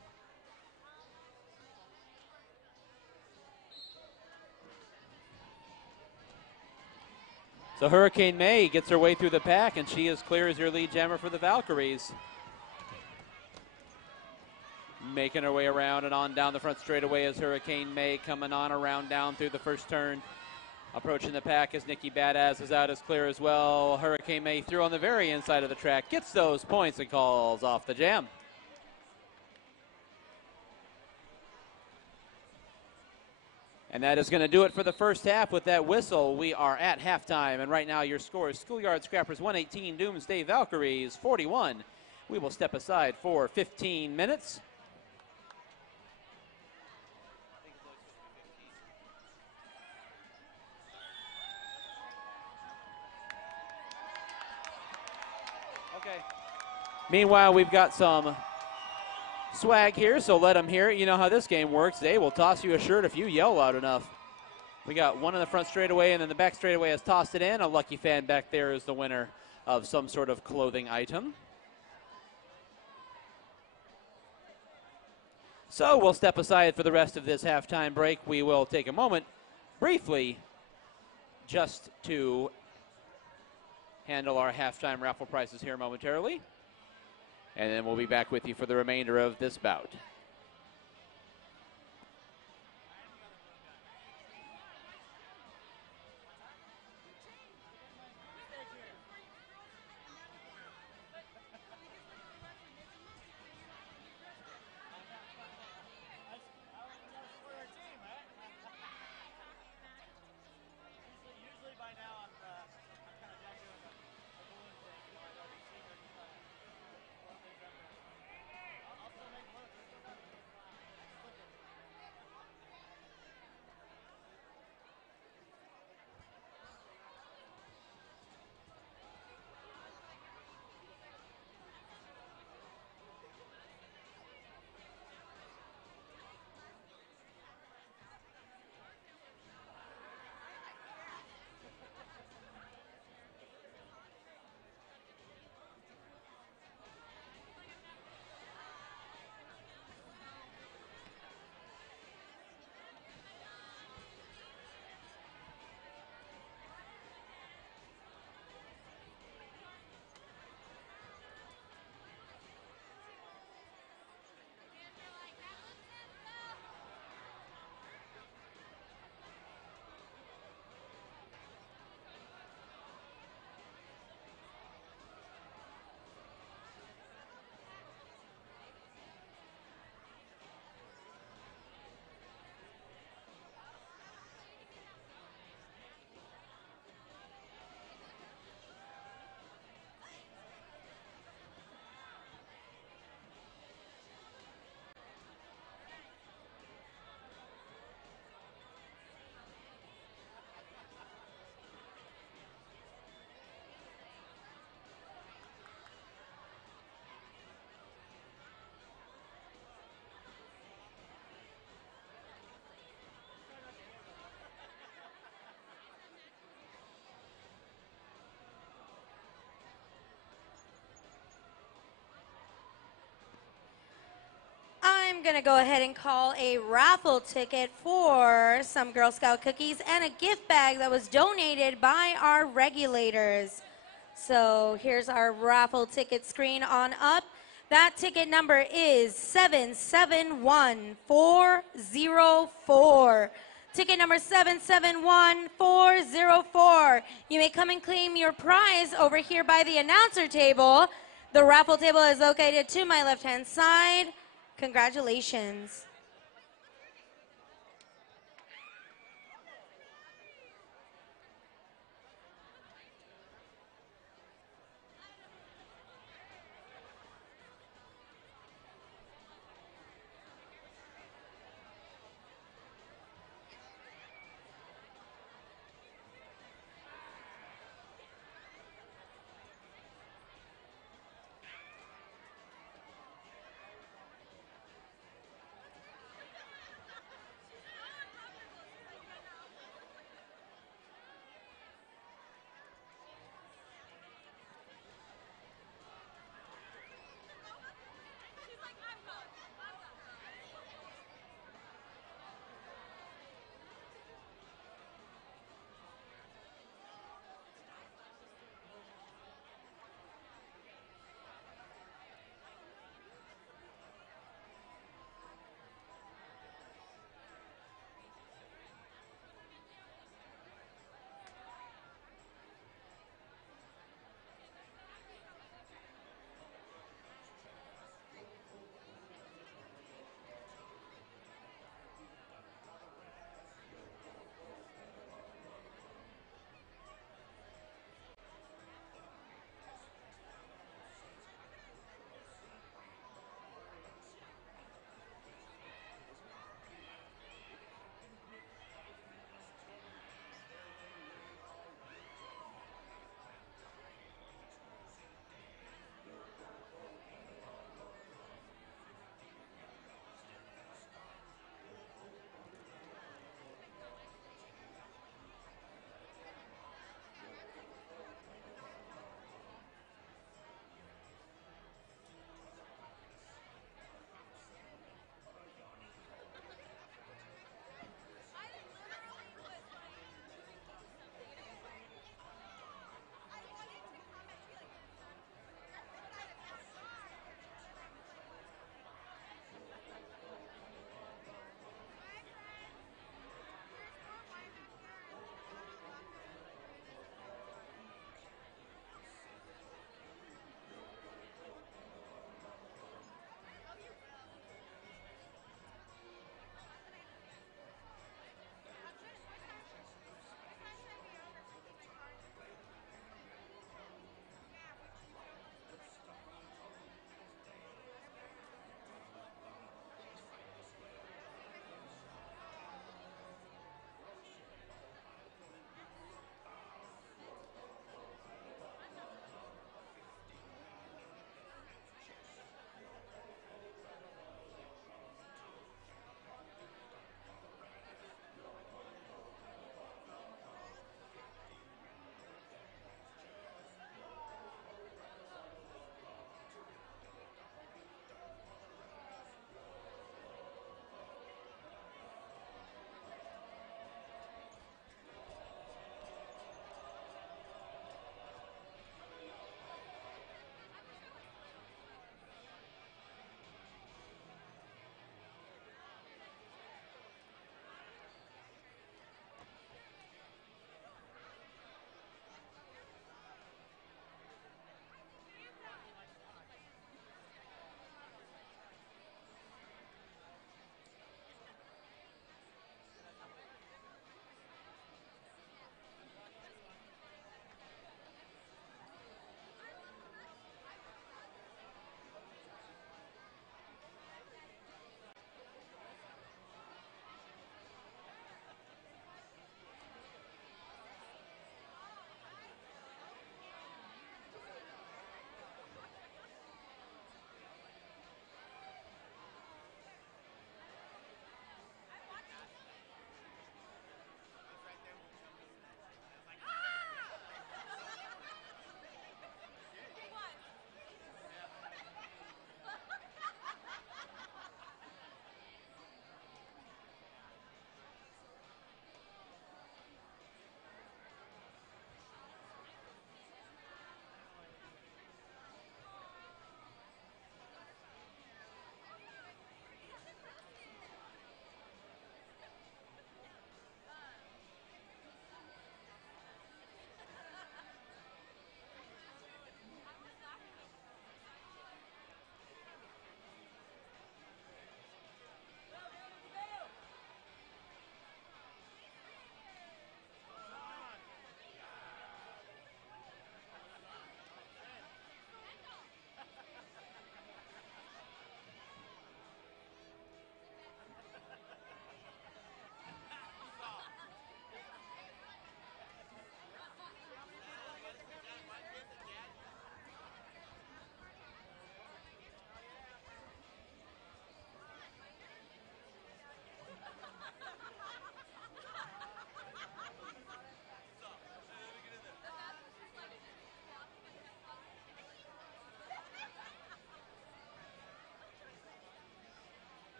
So Hurricane May gets her way through the pack, and she is clear as your lead jammer for the Valkyries. Making her way around and on down the front straightaway as Hurricane May coming on around down through the first turn. Approaching the pack as Nikki Badass is out as clear as well. Hurricane May through on the very inside of the track. Gets those points and calls off the jam. And that is going to do it for the first half with that whistle. We are at halftime, and right now your score is Schoolyard Scrappers 118, Doomsday Valkyries 41. We will step aside for 15 minutes. Okay. Meanwhile, we've got some swag here, so let them hear it. You know how this game works. They will toss you a shirt if you yell loud enough. We got one in the front straightaway, and then the back straightaway has tossed it in. A lucky fan back there is the winner of some sort of clothing item. So we'll step aside for the rest of this halftime break. We will take a moment briefly just to handle our halftime raffle prizes here momentarily. And then we'll be back with you for the remainder of this bout. I'm going to go ahead and call a raffle ticket for some Girl Scout cookies and a gift bag that was donated by our regulators. So here's our raffle ticket screen on up. That ticket number is 771404. Ticket number 771404. You may come and claim your prize over here by the announcer table. The raffle table is located to my left-hand side. Congratulations.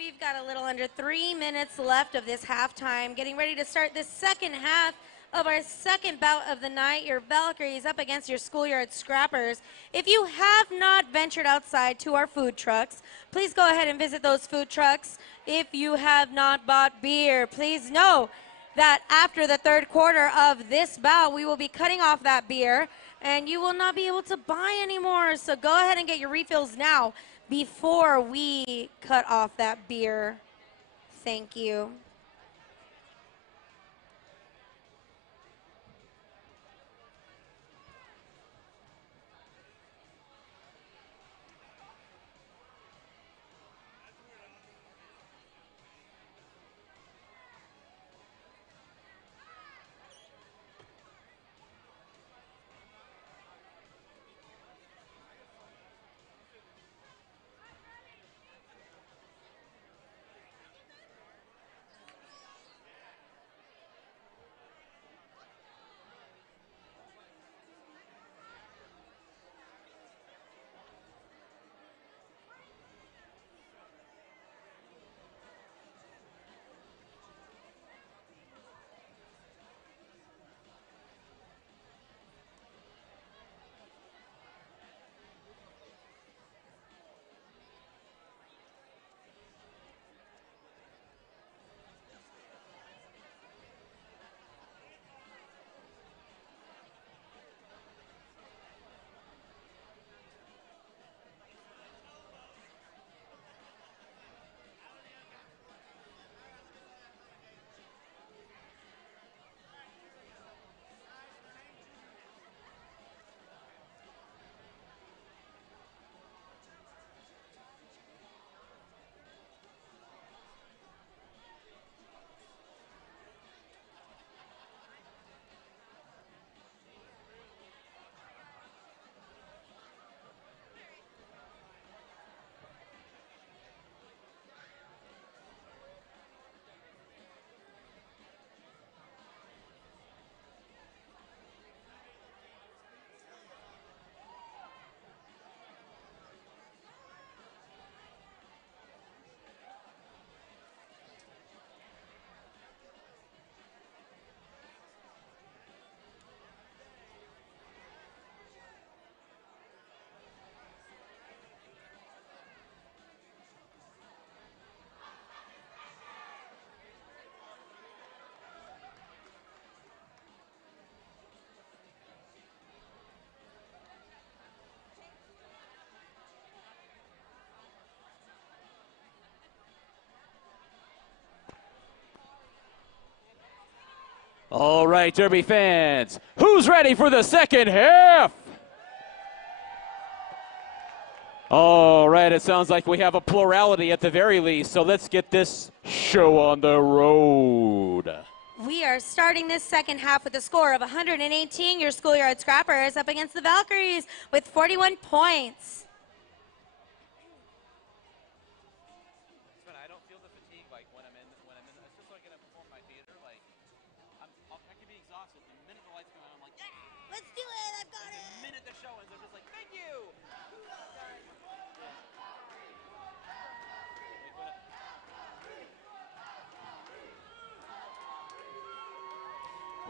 we've got a little under 3 minutes left of this halftime. Getting ready to start the second half of our second bout of the night. Your Valkyries up against your Schoolyard Scrappers. If you have not ventured outside to our food trucks, please go ahead and visit those food trucks. If you have not bought beer, please know that after the third quarter of this bout, we will be cutting off that beer and you will not be able to buy anymore. So go ahead and get your refills now before we cut off that beer. Thank you. All right, Derby fans, who's ready for the second half? All right, it sounds like we have a plurality at the very least, so let's get this show on the road. We are starting this second half with a score of 118. Your Schoolyard Scrappers up against the Valkyries with 41 points. I don't feel the fatigue like when I'm in. It's just like when I perform my theater. Like I can be exhausted the minute the lights come on. I'm like, yeah, Let's do it! I've got it! the minute the show ends, I'm just like, thank you.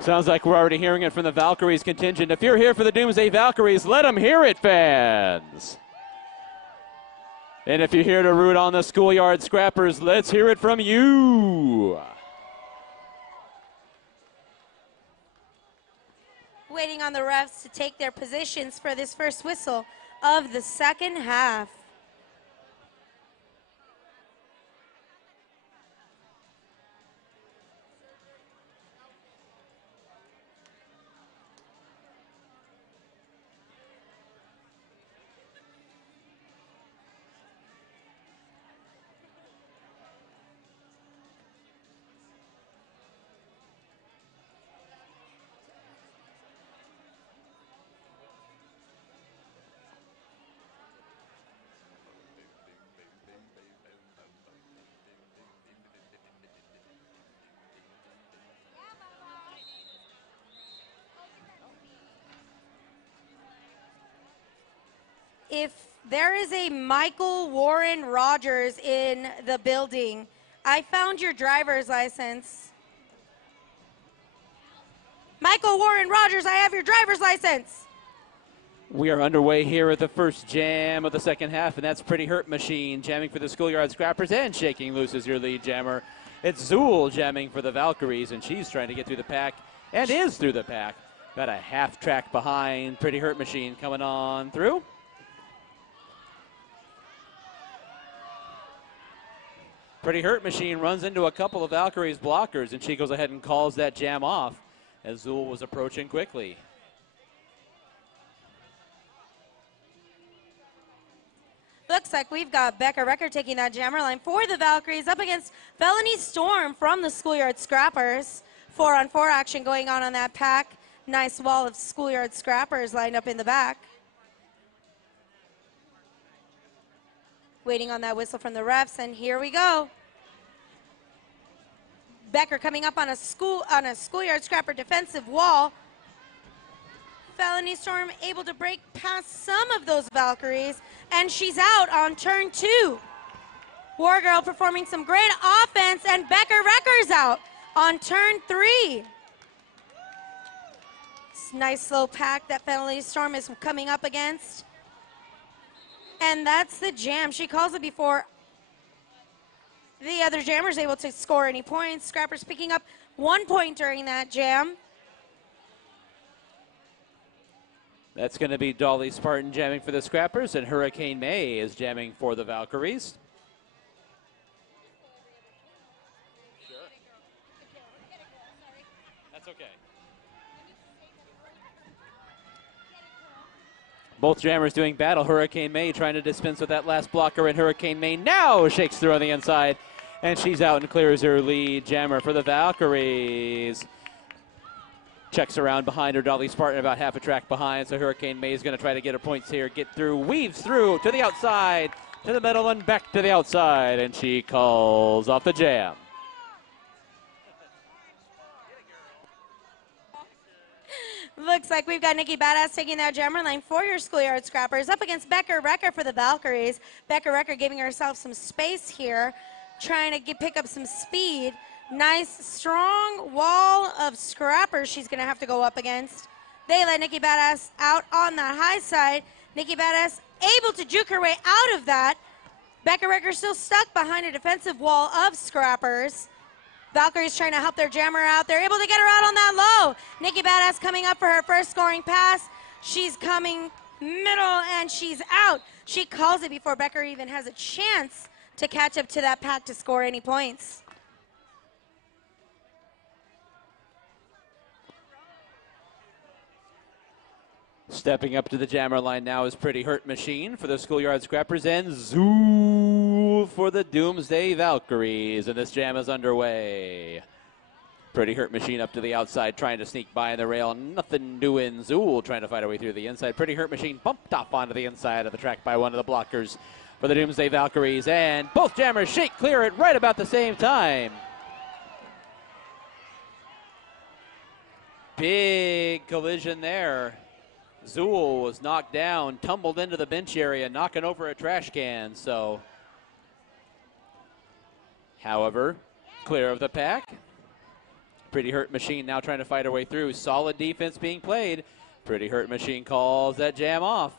Sounds like we're already hearing it from the Valkyries contingent. If you're here for the Doomsday Valkyries, let them hear it, fans. And if you're here to root on the Schoolyard Scrappers, let's hear it from you. Waiting on the refs to take their positions for this first whistle of the second half. if there is a Michael Warren Rogers in the building, I found your driver's license. Michael Warren Rogers, I have your driver's license. We are underway here at the first jam of the second half, and that's Pretty Hurt Machine jamming for the Schoolyard Scrappers and shaking loose as your lead jammer. It's Zool jamming for the Valkyries, and she's trying to get through the pack and is through the pack. About a half track behind Pretty Hurt Machine coming on through. Pretty Hurt Machine runs into a couple of Valkyries blockers, and she goes ahead and calls that jam off as Zool was approaching quickly. Looks like we've got Becca Recker taking that jammer line for the Valkyries up against Felony Storm from the Schoolyard Scrappers. 4-on-4 action going on that pack. Nice wall of Schoolyard Scrappers lined up in the back. Waiting on that whistle from the refs, and here we go. Becker coming up on a Schoolyard Scrapper defensive wall. Felony Storm able to break past some of those Valkyries, and she's out on turn 2. War Girl performing some great offense, and Becker Recker's out on turn 3. Nice slow pack that Felony Storm is coming up against. And that's the jam. She calls it before the other jammer's able to score any points. Scrappers picking up 1 point during that jam. That's going to be Dolly Spartan jamming for the Scrappers, and Hurricane May is jamming for the Valkyries. Sure. That's okay. Both jammers doing battle. Hurricane May trying to dispense with that last blocker, and Hurricane May now shakes through on the inside, and she's out and clears her lead jammer for the Valkyries. Checks around behind her, Dolly Spartan about half a track behind, so Hurricane May is going to try to get her points here, get through, weaves through to the outside, to the middle and back to the outside, and she calls off the jam. Looks like we've got Nikki Badass taking that jammer lane for your Schoolyard Scrappers up against Becker Recker for the Valkyries. Becker Recker giving herself some space here, trying to pick up some speed. Nice, strong wall of Scrappers she's going to have to go up against. They let Nikki Badass out on the high side. Nikki Badass able to juke her way out of that. Becker Recker still stuck behind a defensive wall of Scrappers. Valkyries trying to help their jammer out. They're able to get her out on that low. Nikki Badass coming up for her first scoring pass. She's coming middle, and she's out. She calls it before Becker even has a chance to catch up to that pack to score any points. Stepping up to the jammer line now is Pretty Hurt Machine for the Schoolyard Scrappers and Zool for the Doomsday Valkyries. And this jam is underway. Pretty Hurt Machine up to the outside trying to sneak by in the rail. Nothing doing. Zool trying to fight her way through the inside. Pretty Hurt Machine bumped off onto the inside of the track by one of the blockers for the Doomsday Valkyries. And both jammers shake clear it right about the same time. Big collision there. Zool was knocked down, tumbled into the bench area, knocking over a trash can. So, however, clear of the pack. Pretty Hurt Machine now trying to fight her way through. Solid defense being played. Pretty Hurt Machine calls that jam off.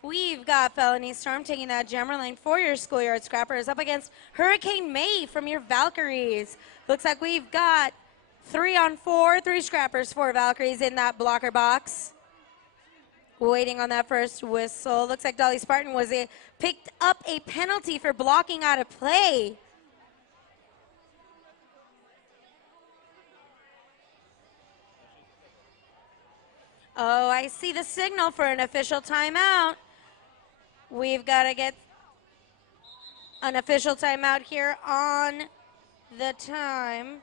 We've got Felony Storm taking that jammer lane for your Schoolyard Scrappers up against Hurricane May from your Valkyries. Looks like we've got 3-on-4, 3 Scrappers, 4 Valkyries in that blocker box. Waiting on that first whistle. Looks like Dolly Spartan picked up a penalty for blocking out of play. Oh, I see the signal for an official timeout. We've got to get an official timeout here on the time.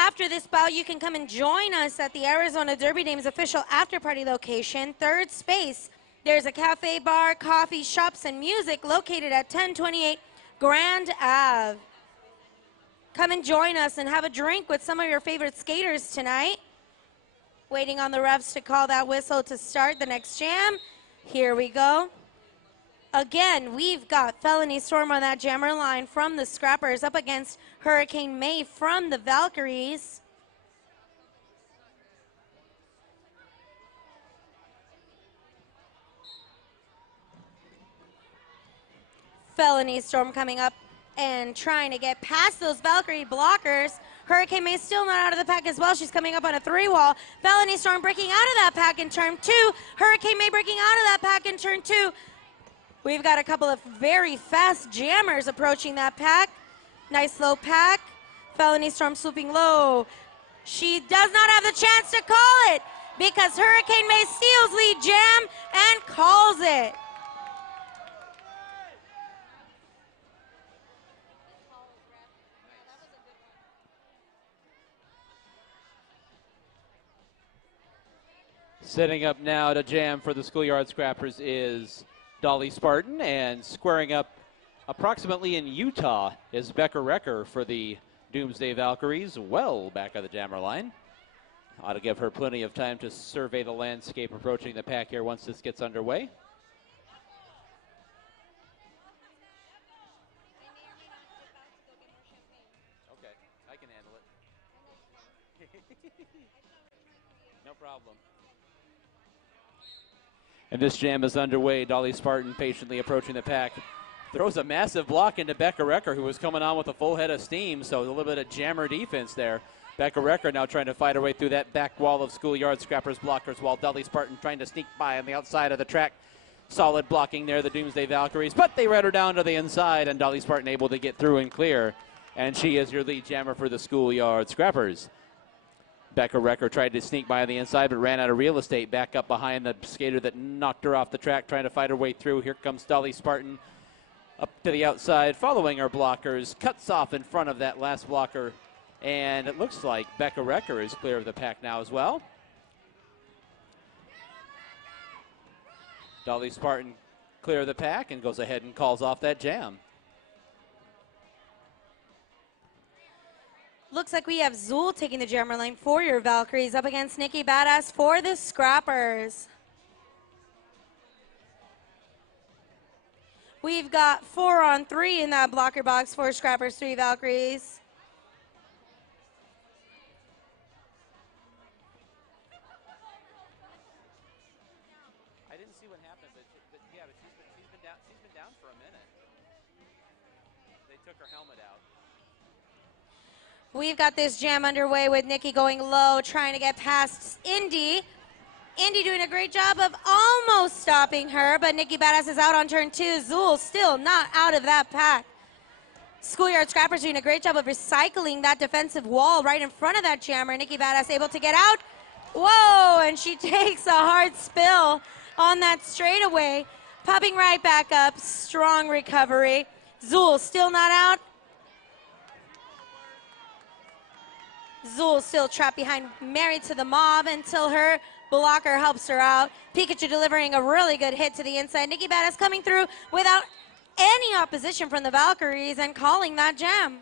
After this bout, you can come and join us at the Arizona Derby Dames official after-party location, third space. There's a cafe, bar, coffee, shops, and music located at 1028 Grand Ave. Come and join us and have a drink with some of your favorite skaters tonight. Waiting on the refs to call that whistle to start the next jam. Here we go. Again, we've got Felony Storm on that jammer line from the Scrappers up against Hurricane May from the Valkyries. Felony Storm coming up and trying to get past those Valkyrie blockers. Hurricane May still not out of the pack as well. She's coming up on a 3-wall. Felony Storm breaking out of that pack in turn 2. Hurricane May breaking out of that pack in turn 2. We've got a couple of very fast jammers approaching that pack. Nice low pack. Felony Storm swooping low. She does not have the chance to call it because Hurricane May steals lead jam and calls it. Setting up now to jam for the Schoolyard Scrappers is Dolly Spartan, and squaring up approximately in Utah is Becca Recker for the Doomsday Valkyries, well back of the jammer line. Ought to give her plenty of time to survey the landscape approaching the pack here once this gets underway. Okay, I can handle it. No problem. And this jam is underway. Dolly Spartan patiently approaching the pack. Throws a massive block into Becca Recker, who was coming on with a full head of steam, so a little bit of jammer defense there. Becca Recker now trying to fight her way through that back wall of Schoolyard Scrappers blockers, while Dolly Spartan trying to sneak by on the outside of the track. Solid blocking there, the Doomsday Valkyries, but they read her down to the inside, and Dolly Spartan able to get through and clear. And she is your lead jammer for the Schoolyard Scrappers. Becca Recker tried to sneak by on the inside, but ran out of real estate back up behind the skater that knocked her off the track, trying to fight her way through. Here comes Dolly Spartan up to the outside, following her blockers, cuts off in front of that last blocker, and it looks like Becca Recker is clear of the pack now as well. Dolly Spartan clear of the pack and goes ahead and calls off that jam. Looks like we have Zool taking the jammer lane for your Valkyries up against Nikki Badass for the Scrappers. We've got 4-on-3 in that blocker box for Scrappers, 3 Valkyries. I didn't see what happened, but yeah, but she's been down for a minute. They took her helmet out. We've got this jam underway with Nikki going low, trying to get past Indy. Indy doing a great job of almost stopping her, but Nikki Badass is out on turn 2. Zool still not out of that pack. Schoolyard Scrappers doing a great job of recycling that defensive wall right in front of that jammer. Nikki Badass able to get out. Whoa, and she takes a hard spill on that straightaway. Popping right back up, strong recovery. Zool still not out. Zool still trapped behind Married to the Mob until her blocker helps her out. Pikachu delivering a really good hit to the inside. Nikki Badass coming through without any opposition from the Valkyries and calling that jam.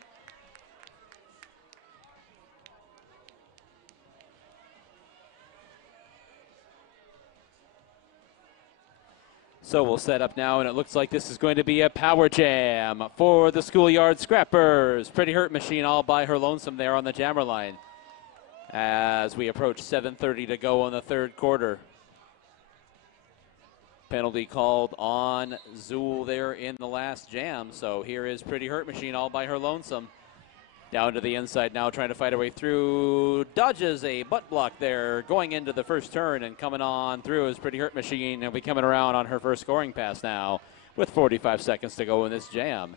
So we'll set up now, and it looks like this is going to be a power jam for the Schoolyard Scrappers. Pretty Hurt Machine all by her lonesome there on the jammer line as we approach 7:30 to go in the third quarter. Penalty called on Zool there in the last jam. So here is Pretty Hurt Machine all by her lonesome. Down to the inside now, trying to fight her way through. Dodges a butt block there, going into the first turn, and coming on through is Pretty Hurt Machine. And will be coming around on her first scoring pass now with 45 seconds to go in this jam.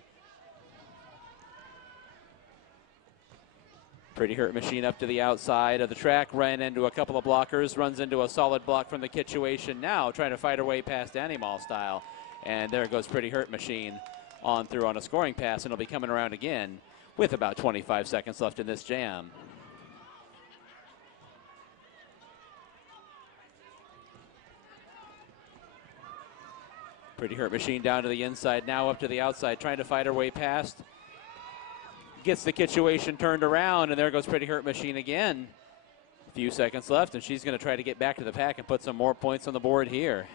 Pretty Hurt Machine up to the outside of the track, ran into a couple of blockers, runs into a solid block from the Kitchuation now, trying to fight her way past Animal style. And there goes Pretty Hurt Machine on through on a scoring pass, and will be coming around again with about 25 seconds left in this jam. Pretty Hurt Machine down to the inside, now up to the outside, trying to fight her way past. Gets the Kitchuation turned around, and there goes Pretty Hurt Machine again. Few seconds left, and she's going to try to get back to the pack and put some more points on the board here.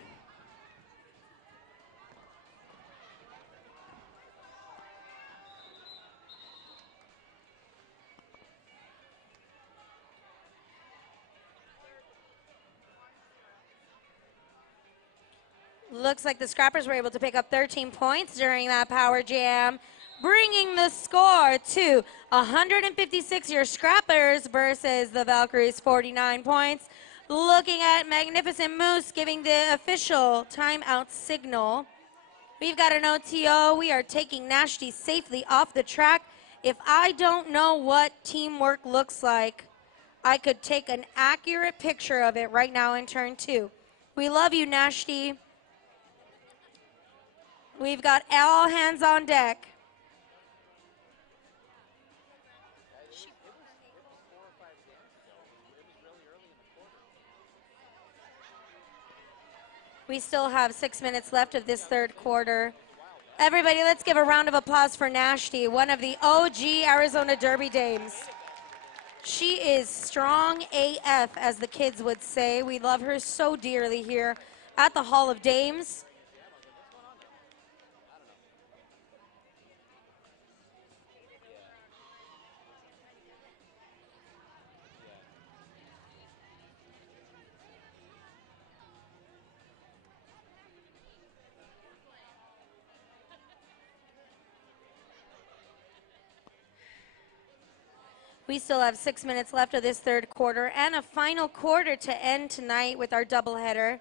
Looks like the Scrappers were able to pick up 13 points during that power jam, bringing the score to 156. Your Scrappers versus the Valkyries, 49 points. Looking at Magnificent Moose giving the official timeout signal. We've got an OTO. We are taking Nashti safely off the track. If I don't know what teamwork looks like, I could take an accurate picture of it right now in turn 2. We love you, Nashti. We've got all hands on deck. We still have 6 minutes left of this third quarter. Everybody, let's give a round of applause for Nashti, one of the OG Arizona Derby dames. She is strong AF, as the kids would say. We love her so dearly here at the Hall of Dames. We still have 6 minutes left of this third quarter and a final quarter to end tonight with our doubleheader.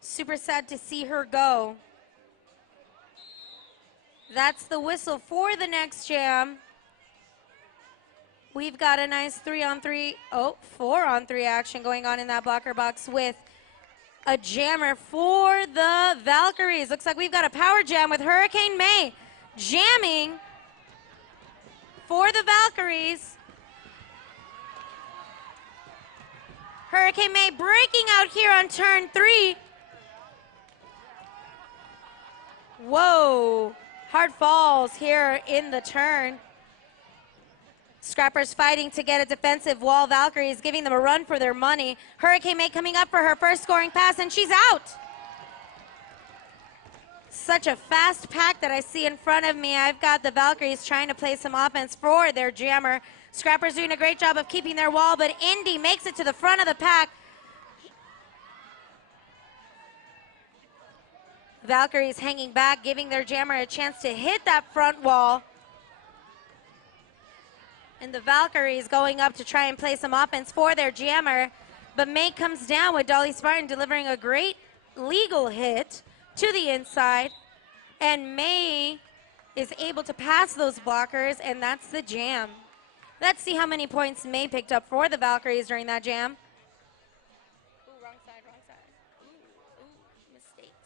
Super sad to see her go. That's the whistle for the next jam. We've got a nice 3-on-3, 4-on-3 action going on in that blocker box with a jammer for the Valkyries. Looks like we've got a power jam with Hurricane May jamming for the Valkyries. Hurricane May breaking out here on turn 3. Whoa, hard falls here in the turn. Scrappers fighting to get a defensive wall. Valkyries giving them a run for their money. Hurricane May coming up for her first scoring pass, and she's out. Such a fast pack that I see in front of me. I've got the Valkyries trying to play some offense for their jammer. Scrappers doing a great job of keeping their wall, but Indy makes it to the front of the pack. Valkyries hanging back, giving their jammer a chance to hit that front wall. And the Valkyries going up to try and play some offense for their jammer. But May comes down with Dolly Spartan delivering a great legal hit to the inside. And May is able to pass those blockers, and that's the jam. Let's see how many points May picked up for the Valkyries during that jam. Ooh, wrong side, wrong side. Ooh, mistakes.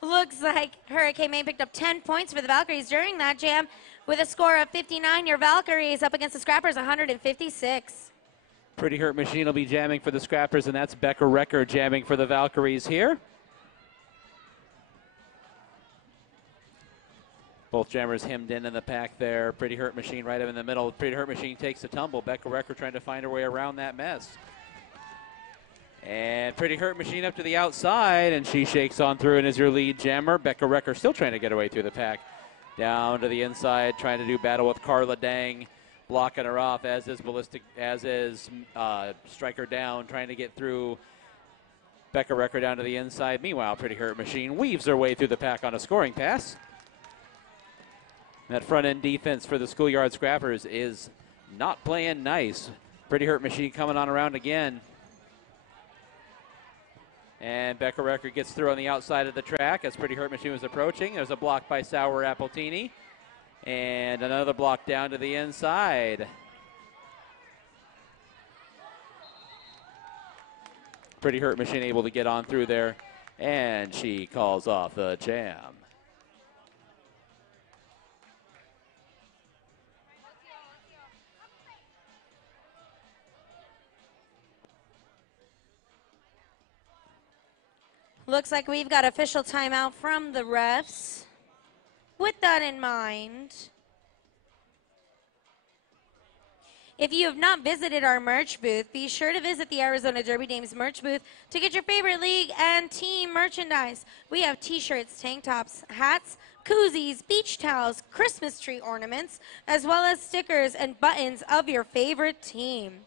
Looks like Hurricane May picked up 10 points for the Valkyries during that jam with a score of 59. Your Valkyries up against the Scrappers, 156. Pretty Hurt Machine will be jamming for the Scrappers, and that's Becca Recker jamming for the Valkyries here. Both jammers hemmed in the pack there. Pretty Hurt Machine right up in the middle. Pretty Hurt Machine takes a tumble. Becca Recker trying to find her way around that mess. And Pretty Hurt Machine up to the outside, and she shakes on through and is your lead jammer. Becca Recker still trying to get her way through the pack. Down to the inside, trying to do battle with Carla Dang, blocking her off, as is Striker Down, trying to get through. Becca Recker down to the inside. Meanwhile, Pretty Hurt Machine weaves her way through the pack on a scoring pass. That front-end defense for the Schoolyard Scrappers is not playing nice. Pretty Hurt Machine coming on around again. And Becca Recker gets through on the outside of the track as Pretty Hurt Machine was approaching. There's a block by Sour Appletini. And another block down to the inside. Pretty Hurt Machine able to get on through there. And she calls off the jam. Looks like we've got official timeout from the refs. With that in mind, If you have not visited our merch booth, be sure to visit the Arizona Derby Dames merch booth to get your favorite league and team merchandise. We have t-shirts, tank tops, hats, koozies, beach towels, Christmas tree ornaments, as well as stickers and buttons of your favorite team.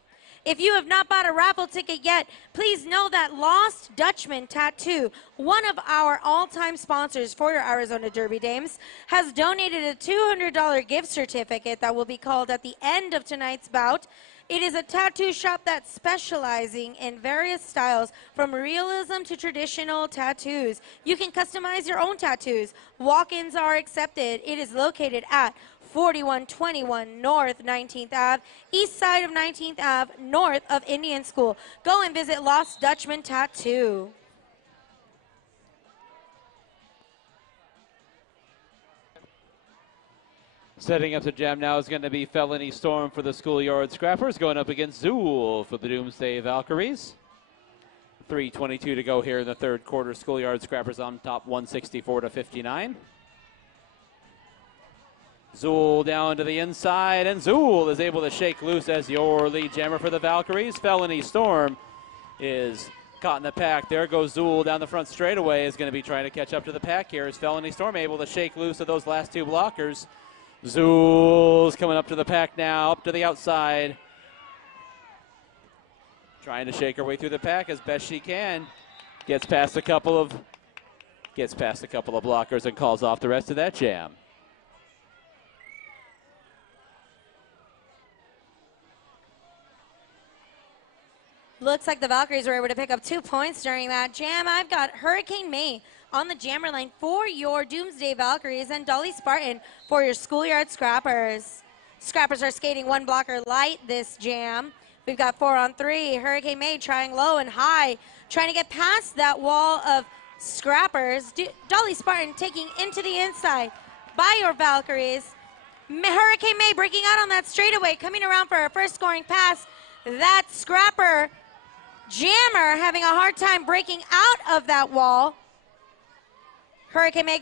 If you have not bought a raffle ticket yet, please know that Lost Dutchman Tattoo, one of our all-time sponsors for your Arizona Derby Dames, has donated a $200 gift certificate that will be called at the end of tonight's bout. It is a tattoo shop that's specializing in various styles, from realism to traditional tattoos. You can customize your own tattoos. Walk-ins are accepted. It is located at 4121 North 19th Ave, east side of 19th Ave, north of Indian School. Go and visit Lost Dutchman Tattoo. Setting up the jam now is going to be Felony Storm for the Schoolyard Scrappers, going up against Zool for the Doomsday Valkyries. 3:22 to go here in the third quarter. Schoolyard Scrappers on top, 164-59. Zool down to the inside, and Zool is able to shake loose as your lead jammer for the Valkyries. Felony Storm is caught in the pack. There goes Zool down the front straightaway, is going to be trying to catch up to the pack here. Is Felony Storm able to shake loose of those last two blockers? Zool's coming up to the pack now, up to the outside. Trying to shake her way through the pack as best she can. Gets past a couple of blockers and calls off the rest of that jam. Looks like the Valkyries were able to pick up 2 points during that jam. I've got Hurricane May on the jammer line for your Doomsday Valkyries and Dolly Spartan for your Schoolyard Scrappers. Scrappers are skating one blocker light this jam. We've got 4-on-3. Hurricane May trying low and high, trying to get past that wall of Scrappers. Dolly Spartan taking into the inside by your Valkyries. Hurricane May breaking out on that straightaway, coming around for her first scoring pass. That Scrapper jammer having a hard time breaking out of that wall. Hurricane May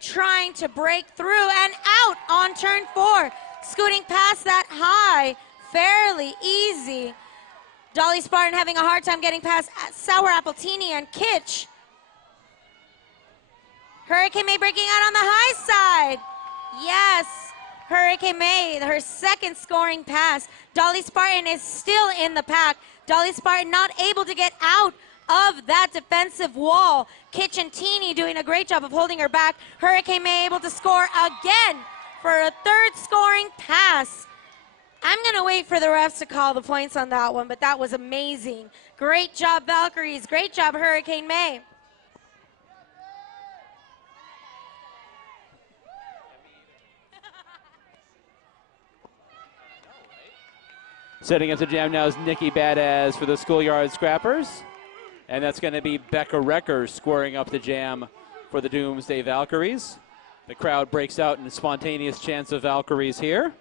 trying to break through and out on turn 4. Scooting past that high, fairly easy. Dolly Spartan having a hard time getting past Sour Appletini and Kitsch. Hurricane May breaking out on the high side. Yes, Hurricane May, her second scoring pass. Dolly Spartan is still in the pack. Dolly Spartan not able to get out of that defensive wall. Kitchentini doing a great job of holding her back. Hurricane May able to score again for a third scoring pass. I'm going to wait for the refs to call the points on that one, but that was amazing. Great job, Valkyries. Great job, Hurricane May. Setting up the jam now is Nikki Badass for the Schoolyard Scrappers. And that's going to be Becca Recker squaring up the jam for the Doomsday Valkyries. The crowd breaks out in a spontaneous chance of Valkyries here.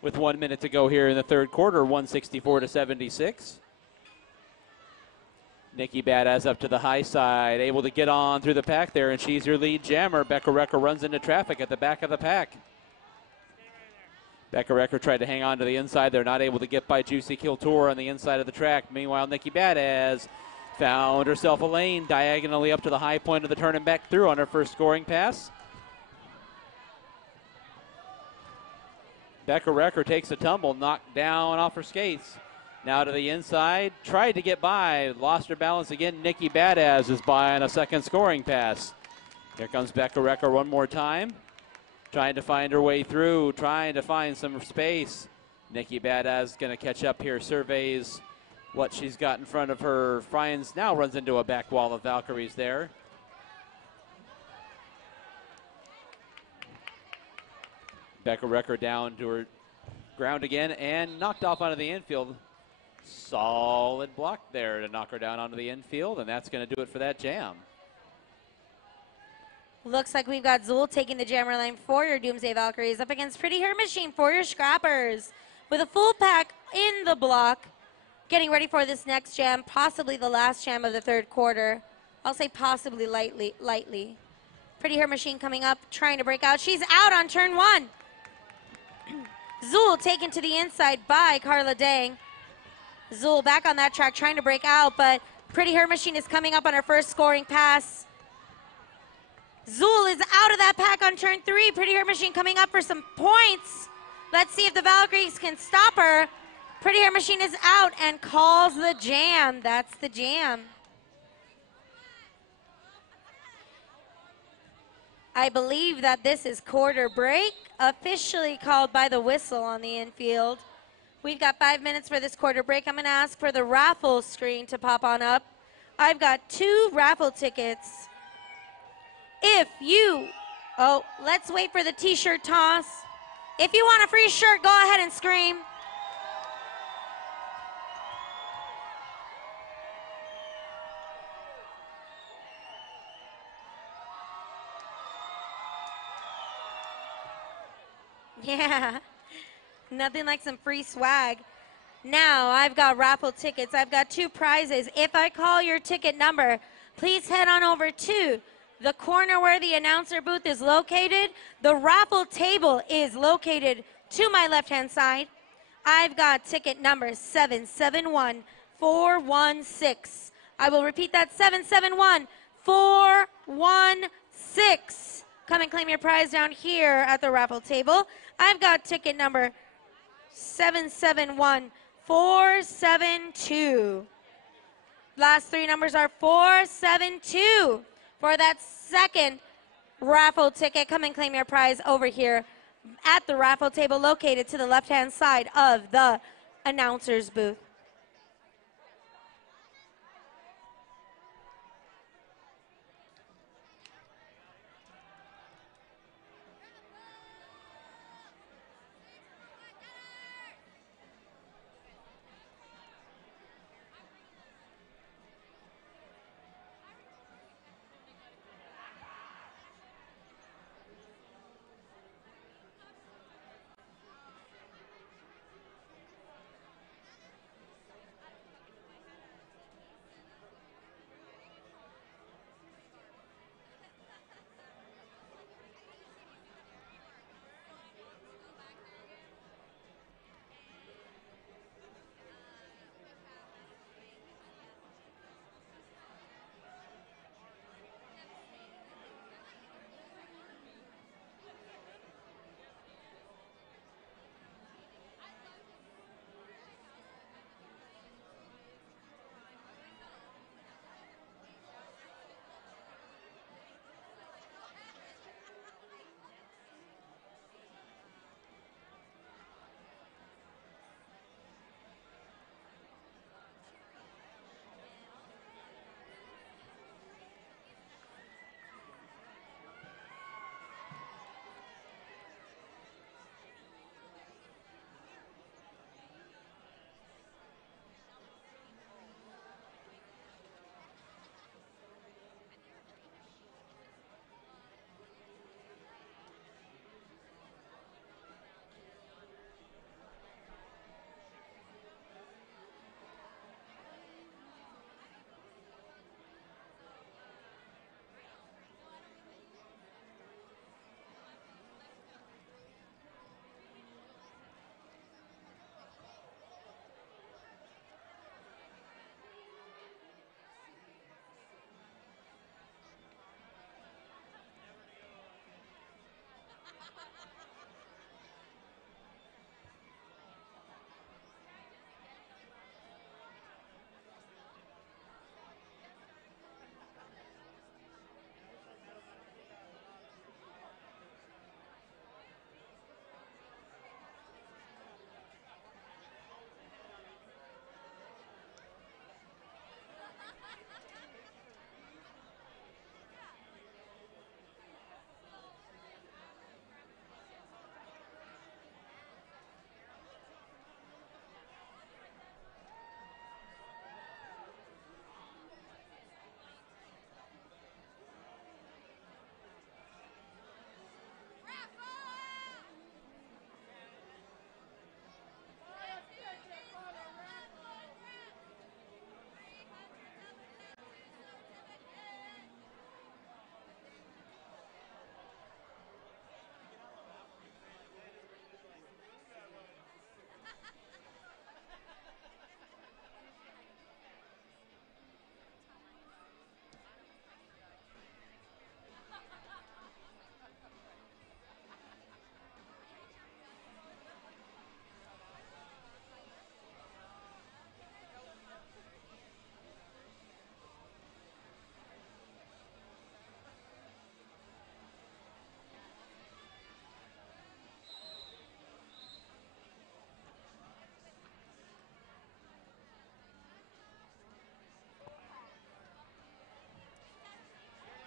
With 1 minute to go here in the third quarter, 164-76. Nikki Badass up to the high side, able to get on through the pack there, and she's your lead jammer. Becca Recker runs into traffic at the back of the pack. Becca Recker tried to hang on to the inside. They're not able to get by Juicy Kiltor on the inside of the track. Meanwhile, Nikki Badass found herself a lane diagonally up to the high point of the turn and back through on her first scoring pass. Becca Recker takes a tumble, knocked down off her skates. Now to the inside, tried to get by, lost her balance again. Nikki Badass is by on a second scoring pass. Here comes Becca Recker one more time. Trying to find her way through, trying to find some space. Nikki Badass going to catch up here, surveys what she's got in front of her. Finds, now runs into a back wall of Valkyries there. Becca Recker down to her ground again and knocked off onto the infield. Solid block there to knock her down onto the infield, and that's going to do it for that jam. Looks like we've got Zool taking the jammer lane for your Doomsday Valkyries up against Pretty Hair Machine for your Scrappers. With a full pack in the block, getting ready for this next jam, possibly the last jam of the third quarter. I'll say possibly lightly. Pretty Hair Machine coming up, trying to break out. She's out on turn 1. Zool taken to the inside by Carla Dang. Zool back on that track trying to break out, but Pretty Her Machine is coming up on her first scoring pass. Zool is out of that pack on turn 3. Pretty Her Machine coming up for some points. Let's see if the Valkyries can stop her. Pretty Her Machine is out and calls the jam. That's the jam. I believe that this is quarter break, officially called by the whistle on the infield. We've got 5 minutes for this quarter break. I'm going to ask for the raffle screen to pop on up. I've got 2 raffle tickets. Let's wait for the t-shirt toss. If you want a free shirt, go ahead and scream. Yeah, nothing like some free swag. Now, I've got raffle tickets. I've got 2 prizes. If I call your ticket number, please head on over to the corner where the announcer booth is located. The raffle table is located to my left-hand side. I've got ticket number 771416. I will repeat that, 771416. Come and claim your prize down here at the raffle table. I've got ticket number 771472. Last 3 numbers are 472. For that second raffle ticket, come and claim your prize over here at the raffle table located to the left-hand side of the announcer's booth.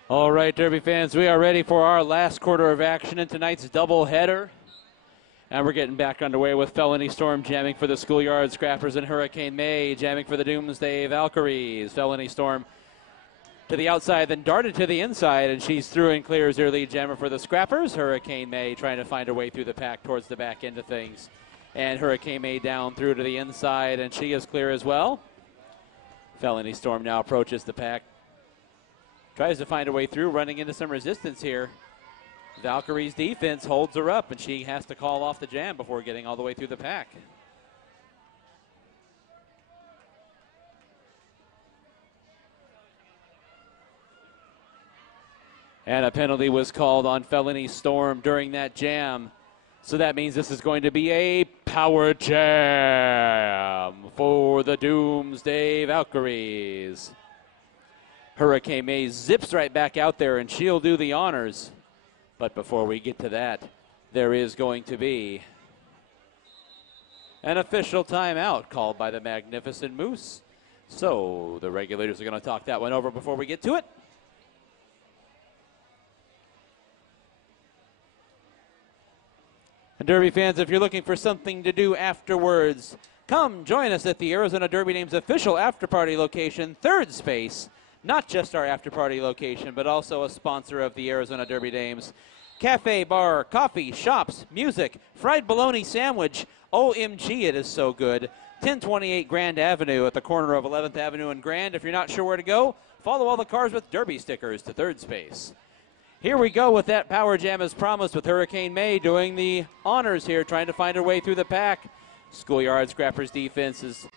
All right, Derby fans, we are ready for our last quarter of action in tonight's doubleheader. And we're getting back underway with Felony Storm jamming for the Schoolyard Scrappers and Hurricane May jamming for the Doomsday Valkyries. Felony Storm to the outside, then darted to the inside, and she's through and clears her lead jammer for the Scrappers. Hurricane May trying to find her way through the pack towards the back end of things. And Hurricane May down through to the inside, and she is clear as well. Felony Storm now approaches the pack. Tries to find a way through, running into some resistance here. Valkyrie's defense holds her up, and she has to call off the jam before getting all the way through the pack. And a penalty was called on Felony Storm during that jam. So that means this is going to be a power jam for the Doomsday Valkyries. Hurricane May zips right back out there, and she'll do the honors. But before we get to that, there is going to be an official timeout called by the Magnificent Moose. So the regulators are going to talk that one over before we get to it. And Derby fans, if you're looking for something to do afterwards, come join us at the Arizona Derby Dames official after-party location, third space. Not just our after-party location, but also a sponsor of the Arizona Derby Dames. Cafe, bar, coffee, shops, music, fried bologna sandwich. OMG, it is so good. 1028 Grand Avenue at the corner of 11th Avenue and Grand. If you're not sure where to go, follow all the cars with Derby stickers to third space. Here we go with that power jam as promised, with Hurricane May doing the honors here, trying to find her way through the pack. Schoolyard Scrappers defense is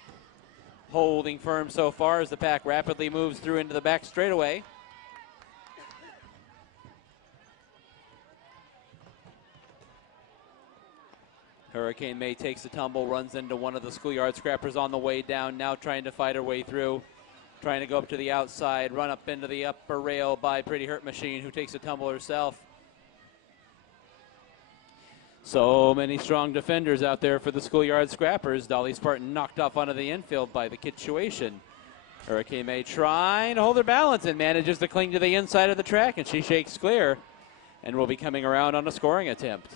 holding firm so far as the pack rapidly moves through into the back straightaway. Hurricane May takes a tumble, runs into one of the Schoolyard Scrappers on the way down, now trying to fight her way through. Trying to go up to the outside, run up into the upper rail by Pretty Hurt Machine, who takes a tumble herself. So many strong defenders out there for the Schoolyard Scrappers. Dolly Spartan knocked off onto the infield by the Kitchuation. Hurricane May trying to hold her balance and manages to cling to the inside of the track, and she shakes clear and will be coming around on a scoring attempt.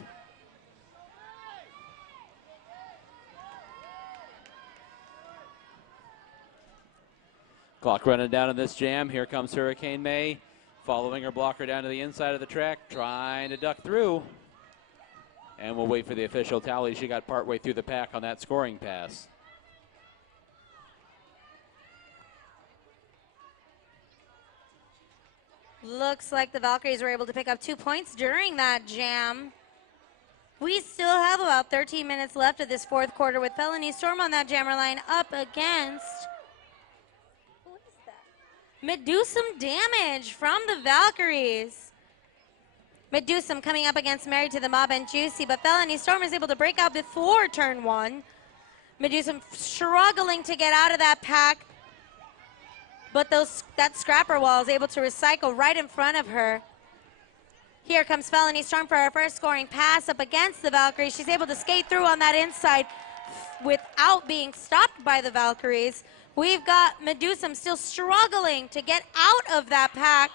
Clock running down in this jam. Here comes Hurricane May, following her blocker down to the inside of the track, trying to duck through. And we'll wait for the official tally. She got partway through the pack on that scoring pass. Looks like the Valkyries were able to pick up 2 points during that jam. We still have about 13 minutes left of this fourth quarter with Felony Storm on that jammer line up against... What is that? Medusum damage from the Valkyries. Medusum coming up against Married to the Mob and Juicy, but Felony Storm is able to break out before turn one. Medusum struggling to get out of that pack, but that scrapper wall is able to recycle right in front of her. Here comes Felony Storm for her first scoring pass up against the Valkyries. She's able to skate through on that inside without being stopped by the Valkyries. We've got Medusum still struggling to get out of that pack.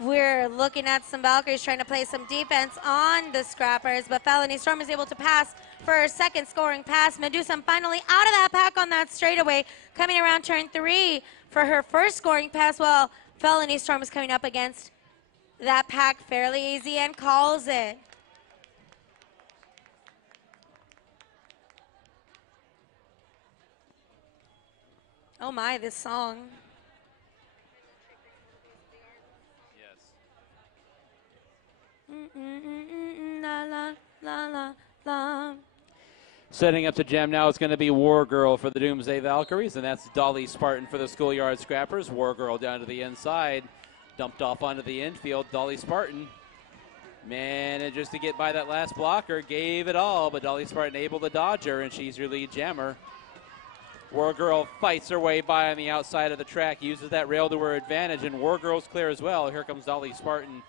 We're looking at some Valkyries trying to play some defense on the Scrappers, but Felony Storm is able to pass for her second scoring pass. Medusum finally out of that pack on that straightaway, coming around turn 3 for her first scoring pass. Well, Felony Storm is coming up against that pack fairly easy and calls it. Oh my, this song. La, la, la, la, la. Setting up the jam now is going to be War Girl for the Doomsday Valkyries, and that's Dolly Spartan for the Schoolyard Scrappers. War Girl down to the inside, dumped off onto the infield. Dolly Spartan manages to get by that last blocker, gave it all, but Dolly Spartan able to dodge her, and she's your lead jammer. War Girl fights her way by on the outside of the track, uses that rail to her advantage, and War Girl's clear as well. Here comes Dolly Spartan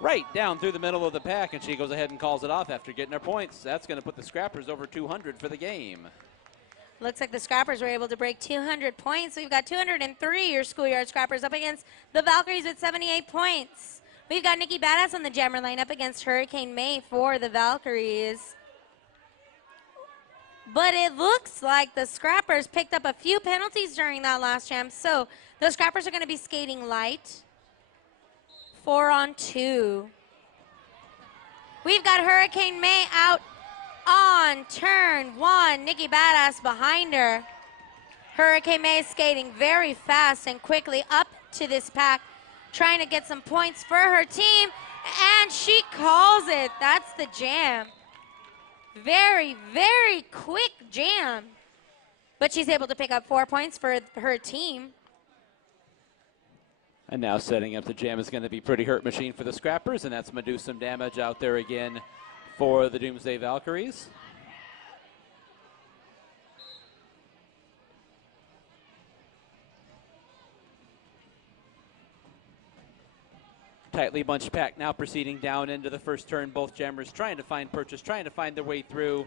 right down through the middle of the pack, and she goes ahead and calls it off after getting her points. That's going to put the Scrappers over 200 for the game. Looks like the Scrappers were able to break 200 points. We've got 203, your Schoolyard Scrappers, up against the Valkyries with 78 points. We've got Nikki Badass on the jammer line up against Hurricane May for the Valkyries. But it looks like the Scrappers picked up a few penalties during that last jam, so the Scrappers are going to be skating light. 4-on-2. We've got Hurricane May out on turn 1. Nikki Badass behind her. Hurricane May skating very fast and quickly up to this pack, trying to get some points for her team, and she calls it. That's the jam. Very, very quick jam. But she's able to pick up 4 points for her team. And now setting up the jam is going to be Pretty Hurt Machine for the Scrappers, and that's going to do some damage out there again for the Doomsday Valkyries. Tightly bunched pack now proceeding down into the first turn. Both jammers trying to find purchase, trying to find their way through.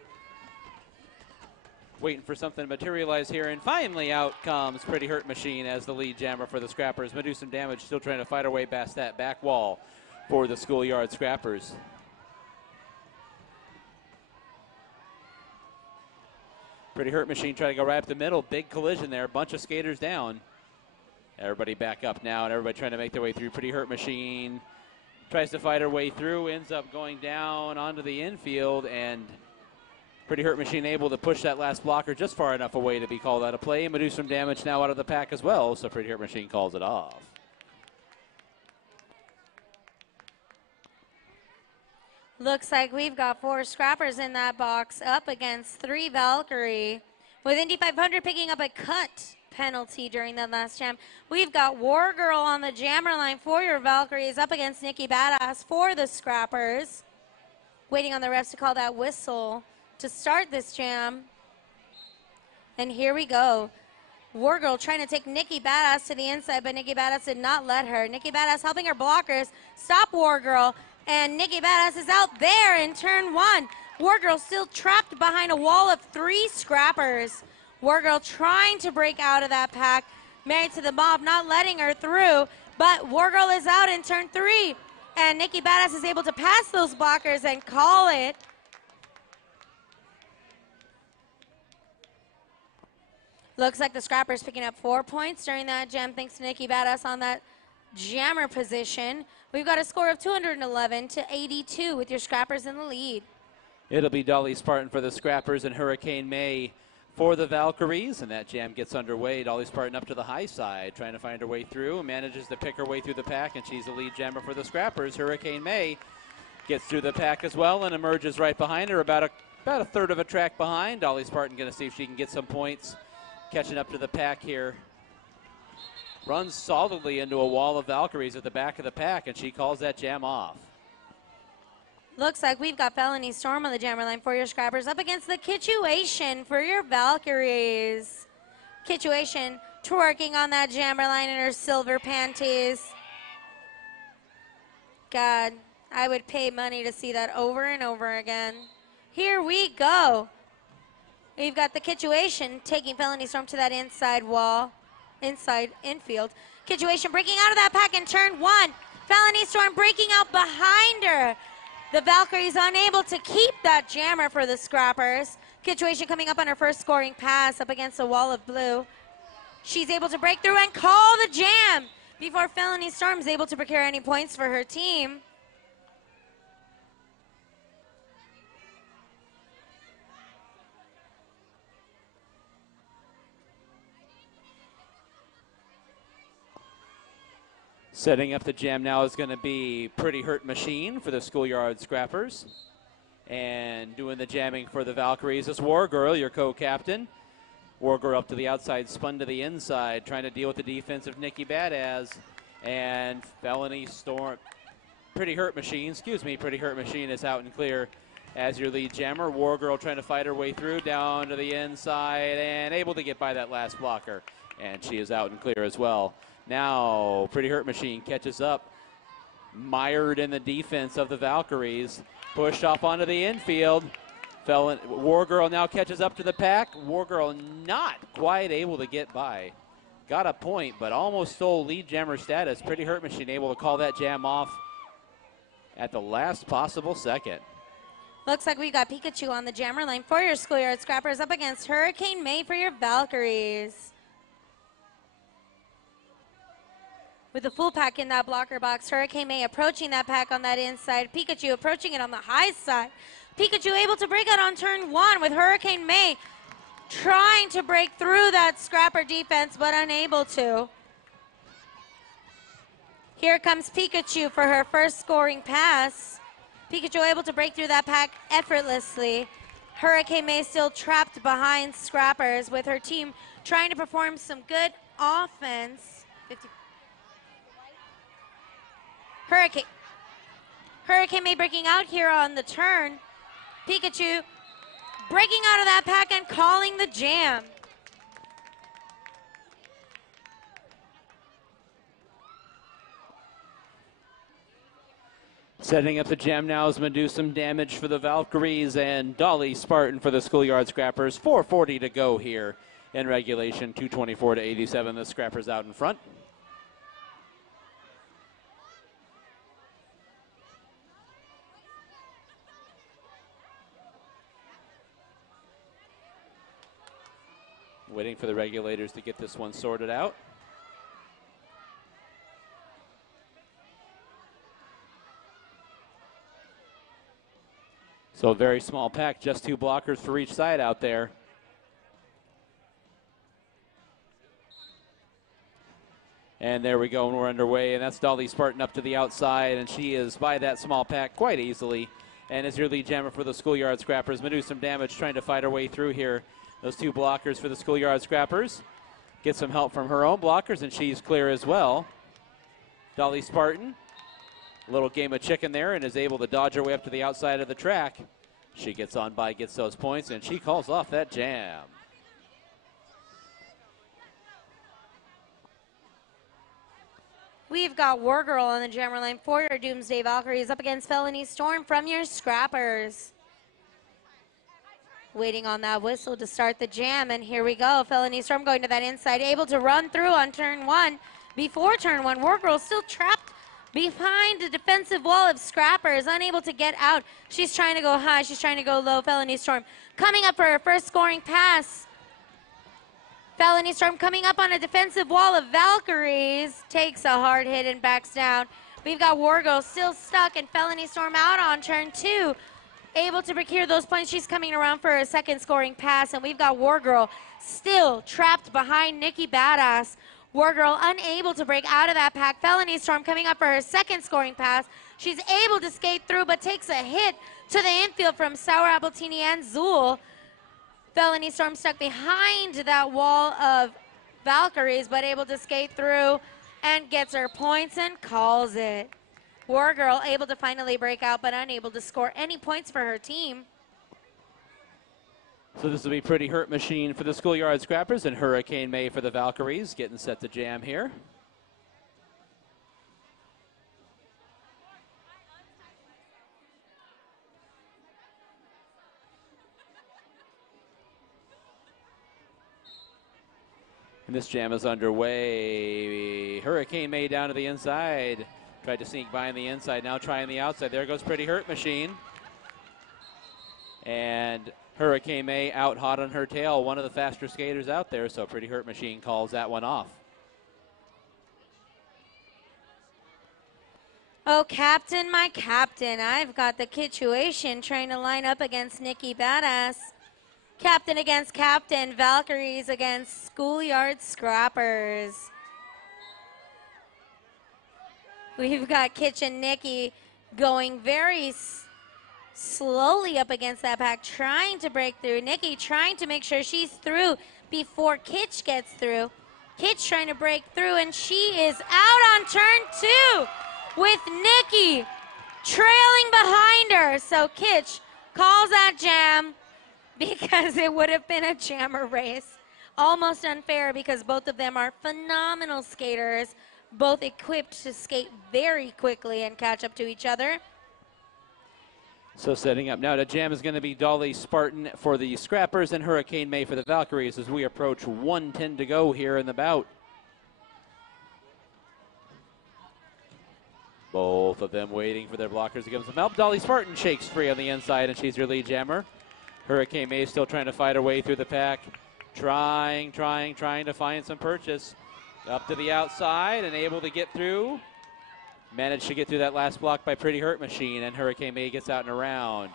Waiting for something to materialize here, and finally out comes Pretty Hurt Machine as the lead jammer for the Scrappers. Gonna do some damage, still trying to fight her way past that back wall for the Schoolyard Scrappers. Pretty Hurt Machine trying to go right up the middle. Big collision there, bunch of skaters down. Everybody back up now, and everybody trying to make their way through. Pretty Hurt Machine tries to fight her way through, ends up going down onto the infield, and Pretty Hurt Machine able to push that last blocker just far enough away to be called out of play, and do some damage now out of the pack as well, so Pretty Hurt Machine calls it off. Looks like we've got 4 Scrappers in that box up against 3 Valkyrie, with Indy 500 picking up a cut penalty during that last jam. We've got War Girl on the jammer line for your Valkyries up against Nikki Badass for the Scrappers. Waiting on the refs to call that whistle to start this jam. And here we go. War Girl trying to take Nikki Badass to the inside, but Nikki Badass did not let her. Nikki Badass helping her blockers stop War Girl, and Nikki Badass is out there in turn 1. War Girl still trapped behind a wall of 3 Scrappers. War Girl trying to break out of that pack. Married to the Mob not letting her through, but War Girl is out in turn 3, and Nikki Badass is able to pass those blockers and call it. Looks like the Scrappers picking up 4 points during that jam, thanks to Nikki Badass on that jammer position. We've got a score of 211 to 82 with your Scrappers in the lead. It'll be Dolly Spartan for the Scrappers and Hurricane May for the Valkyries, and that jam gets underway. Dolly Spartan up to the high side, trying to find her way through, manages to pick her way through the pack, and she's the lead jammer for the Scrappers. Hurricane May gets through the pack as well and emerges right behind her, about a third of a track behind. Dolly Spartan going to see if she can get some points, catching up to the pack here. Runs solidly into a wall of Valkyries at the back of the pack, and she calls that jam off. Looks like we've got Felony Storm on the jammer line for your Scrappers up against the Kitchuation for your Valkyries. Kitchuation twerking on that jammer line in her silver panties. God, I would pay money to see that over and over again. Here we go. We've got the Kitchuation taking Felony Storm to that inside wall, inside infield. Kitchuation breaking out of that pack in turn 1. Felony Storm breaking out behind her. The Valkyries unable to keep that jammer for the Scrappers. Kitchuation coming up on her first scoring pass up against a wall of blue. She's able to break through and call the jam before Felony Storm is able to procure any points for her team. Setting up the jam now is going to be Pretty Hurt Machine for the Schoolyard Scrappers. And doing the jamming for the Valkyries is War Girl, your co-captain. War Girl up to the outside, spun to the inside, trying to deal with the defense of Nikki Badass. And Felony Storm, Pretty Hurt Machine is out and clear as your lead jammer. War Girl trying to fight her way through, down to the inside, and able to get by that last blocker. And she is out and clear as well. Now, Pretty Hurt Machine catches up, mired in the defense of the Valkyries. Pushed off onto the infield. War Girl now catches up to the pack. War Girl not quite able to get by. Got a point, but almost stole lead jammer status. Pretty Hurt Machine able to call that jam off at the last possible second. Looks like we got Pikachu on the jammer line for your Schoolyard Scrappers up against Hurricane May for your Valkyries. With the full pack in that blocker box, Hurricane May approaching that pack on that inside. Pikachu approaching it on the high side. Pikachu able to break out on turn one with Hurricane May trying to break through that Scrapper defense, but unable to. Here comes Pikachu for her first scoring pass. Pikachu able to break through that pack effortlessly. Hurricane May still trapped behind Scrappers with her team trying to perform some good offense. Hurricane May breaking out here on the turn. Pikachu breaking out of that pack and calling the jam. Setting up the jam now is going to do some damage for the Valkyries and Dolly Spartan for the Schoolyard Scrappers. 4:40 to go here in regulation. 224 to 87. The Scrappers out in front. Waiting for the regulators to get this one sorted out. So a very small pack, just 2 blockers for each side out there. And there we go, and we're underway, and that's Dolly Spartan up to the outside, and she is by that small pack quite easily. And is your lead jammer for the Schoolyard Scrappers. Going to do some damage trying to fight her way through here. Those 2 blockers for the Schoolyard Scrappers. Get some help from her own blockers, and she's clear as well. Dolly Spartan. Little game of chicken there and is able to dodge her way up to the outside of the track. She gets on by, gets those points, and she calls off that jam. We've got War Girl on the jammer line for your Doomsday Valkyries up against Felony Storm from your Scrappers. Waiting on that whistle to start the jam, and here we go. Felony Storm going to that inside, able to run through on turn one. Before turn one, War Girl still trapped behind the defensive wall of Scrappers, unable to get out. She's trying to go high, she's trying to go low. Felony Storm coming up for her first scoring pass. Felony Storm coming up on a defensive wall of Valkyries, takes a hard hit and backs down. We've got War Girl still stuck and Felony Storm out on turn two, able to procure those points. She's coming around for a second scoring pass, and we've got War Girl still trapped behind Nikki Badass. War Girl unable to break out of that pack. Felony Storm coming up for her second scoring pass. She's able to skate through, but takes a hit to the infield from Sour Appletini and Zool. Felony Storm stuck behind that wall of Valkyries, but able to skate through and gets her points and calls it. War Girl able to finally break out, but unable to score any points for her team. So this will be Pretty Hurt Machine for the Schoolyard Scrappers and Hurricane May for the Valkyries, getting set to jam here. And this jam is underway. Hurricane May down to the inside. Tried to sneak by on the inside, now trying the outside. There goes Pretty Hurt Machine. And Hurricane May out hot on her tail, one of the faster skaters out there, so Pretty Hurt Machine calls that one off. Oh, Captain, my Captain, I've got the Kituation trying to line up against Nikki Badass. Captain against Captain, Valkyries against Schoolyard Scrappers. We've got Kitchen Nikki going very slowly up against that pack, trying to break through. Nikki trying to make sure she's through before Kitch gets through. Kitch trying to break through, and she is out on turn two with Nikki trailing behind her. So Kitch calls that jam because it would have been a jammer race. Almost unfair because both of them are phenomenal skaters, both equipped to skate very quickly and catch up to each other. So setting up now to jam is going to be Dolly Spartan for the Scrappers and Hurricane May for the Valkyries as we approach 1:10 to go here in the bout. Both of them waiting for their blockers to give them some help. Dolly Spartan shakes free on the inside, and she's your lead jammer. Hurricane May still trying to fight her way through the pack. Trying to find some purchase. Up to the outside and able to get through. Managed to get through that last block by Pretty Hurt Machine, and Hurricane May gets out and around.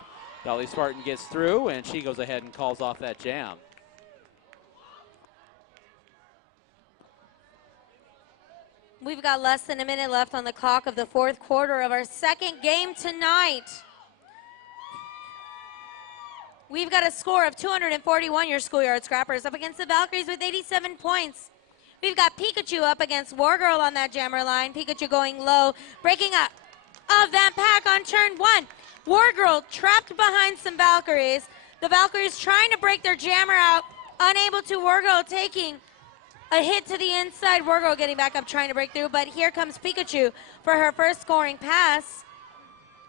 Dolly Spartan gets through, and she goes ahead and calls off that jam. We've got less than a minute left on the clock of the fourth quarter of our second game tonight. We've got a score of 241, your Schoolyard Scrappers, up against the Valkyries with 87 points. We've got Pikachu up against Wargirl on that jammer line. Pikachu going low, breaking up of that pack on turn one. Wargirl trapped behind some Valkyries. The Valkyries trying to break their jammer out, unable to. Wargirl taking a hit to the inside. Wargirl getting back up, trying to break through, but here comes Pikachu for her first scoring pass.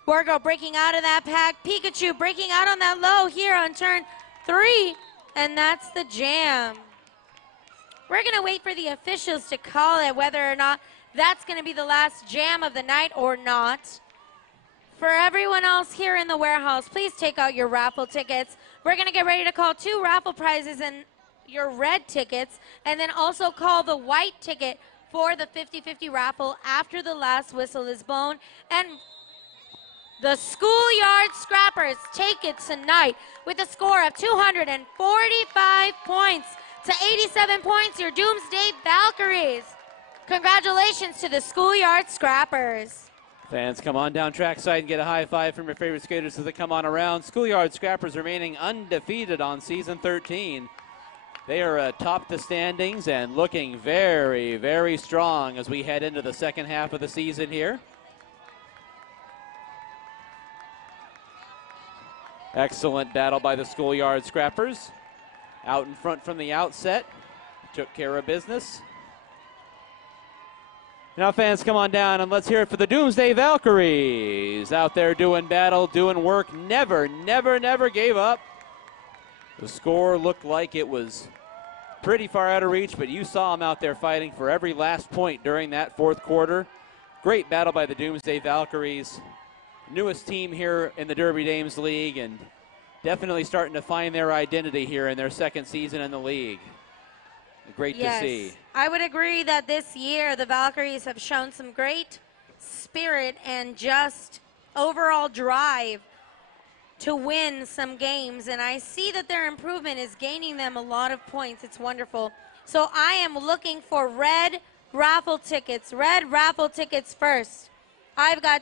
Wargirl breaking out of that pack. Pikachu breaking out on that low here on turn three, and that's the jam. We're going to wait for the officials to call it, whether or not that's going to be the last jam of the night or not. For everyone else here in the warehouse, please take out your raffle tickets. We're going to get ready to call 2 raffle prizes and your red tickets, and then also call the white ticket for the 50-50 raffle after the last whistle is blown. And the Schoolyard Scrappers take it tonight with a score of 245 points to 87 points, your Doomsday Valkyries. Congratulations to the Schoolyard Scrappers. Fans, come on down trackside and get a high five from your favorite skaters as they come on around. Schoolyard Scrappers remaining undefeated on season 13. They are atop the standings and looking very, very strong as we head into the second half of the season here. Excellent battle by the Schoolyard Scrappers. Out in front from the outset. Took care of business. Now fans, come on down and let's hear it for the Doomsday Valkyries. Out there doing battle, doing work, never gave up. The score looked like it was pretty far out of reach, but you saw them out there fighting for every last point during that fourth quarter. Great battle by the Doomsday Valkyries. Newest team here in the Derby Dames League, and definitely starting to find their identity here in their second season in the league. Great to see. I would agree that this year the Valkyries have shown some great spirit and just overall drive to win some games, and I see that their improvement is gaining them a lot of points. It's wonderful. So I am looking for red raffle tickets first. I've got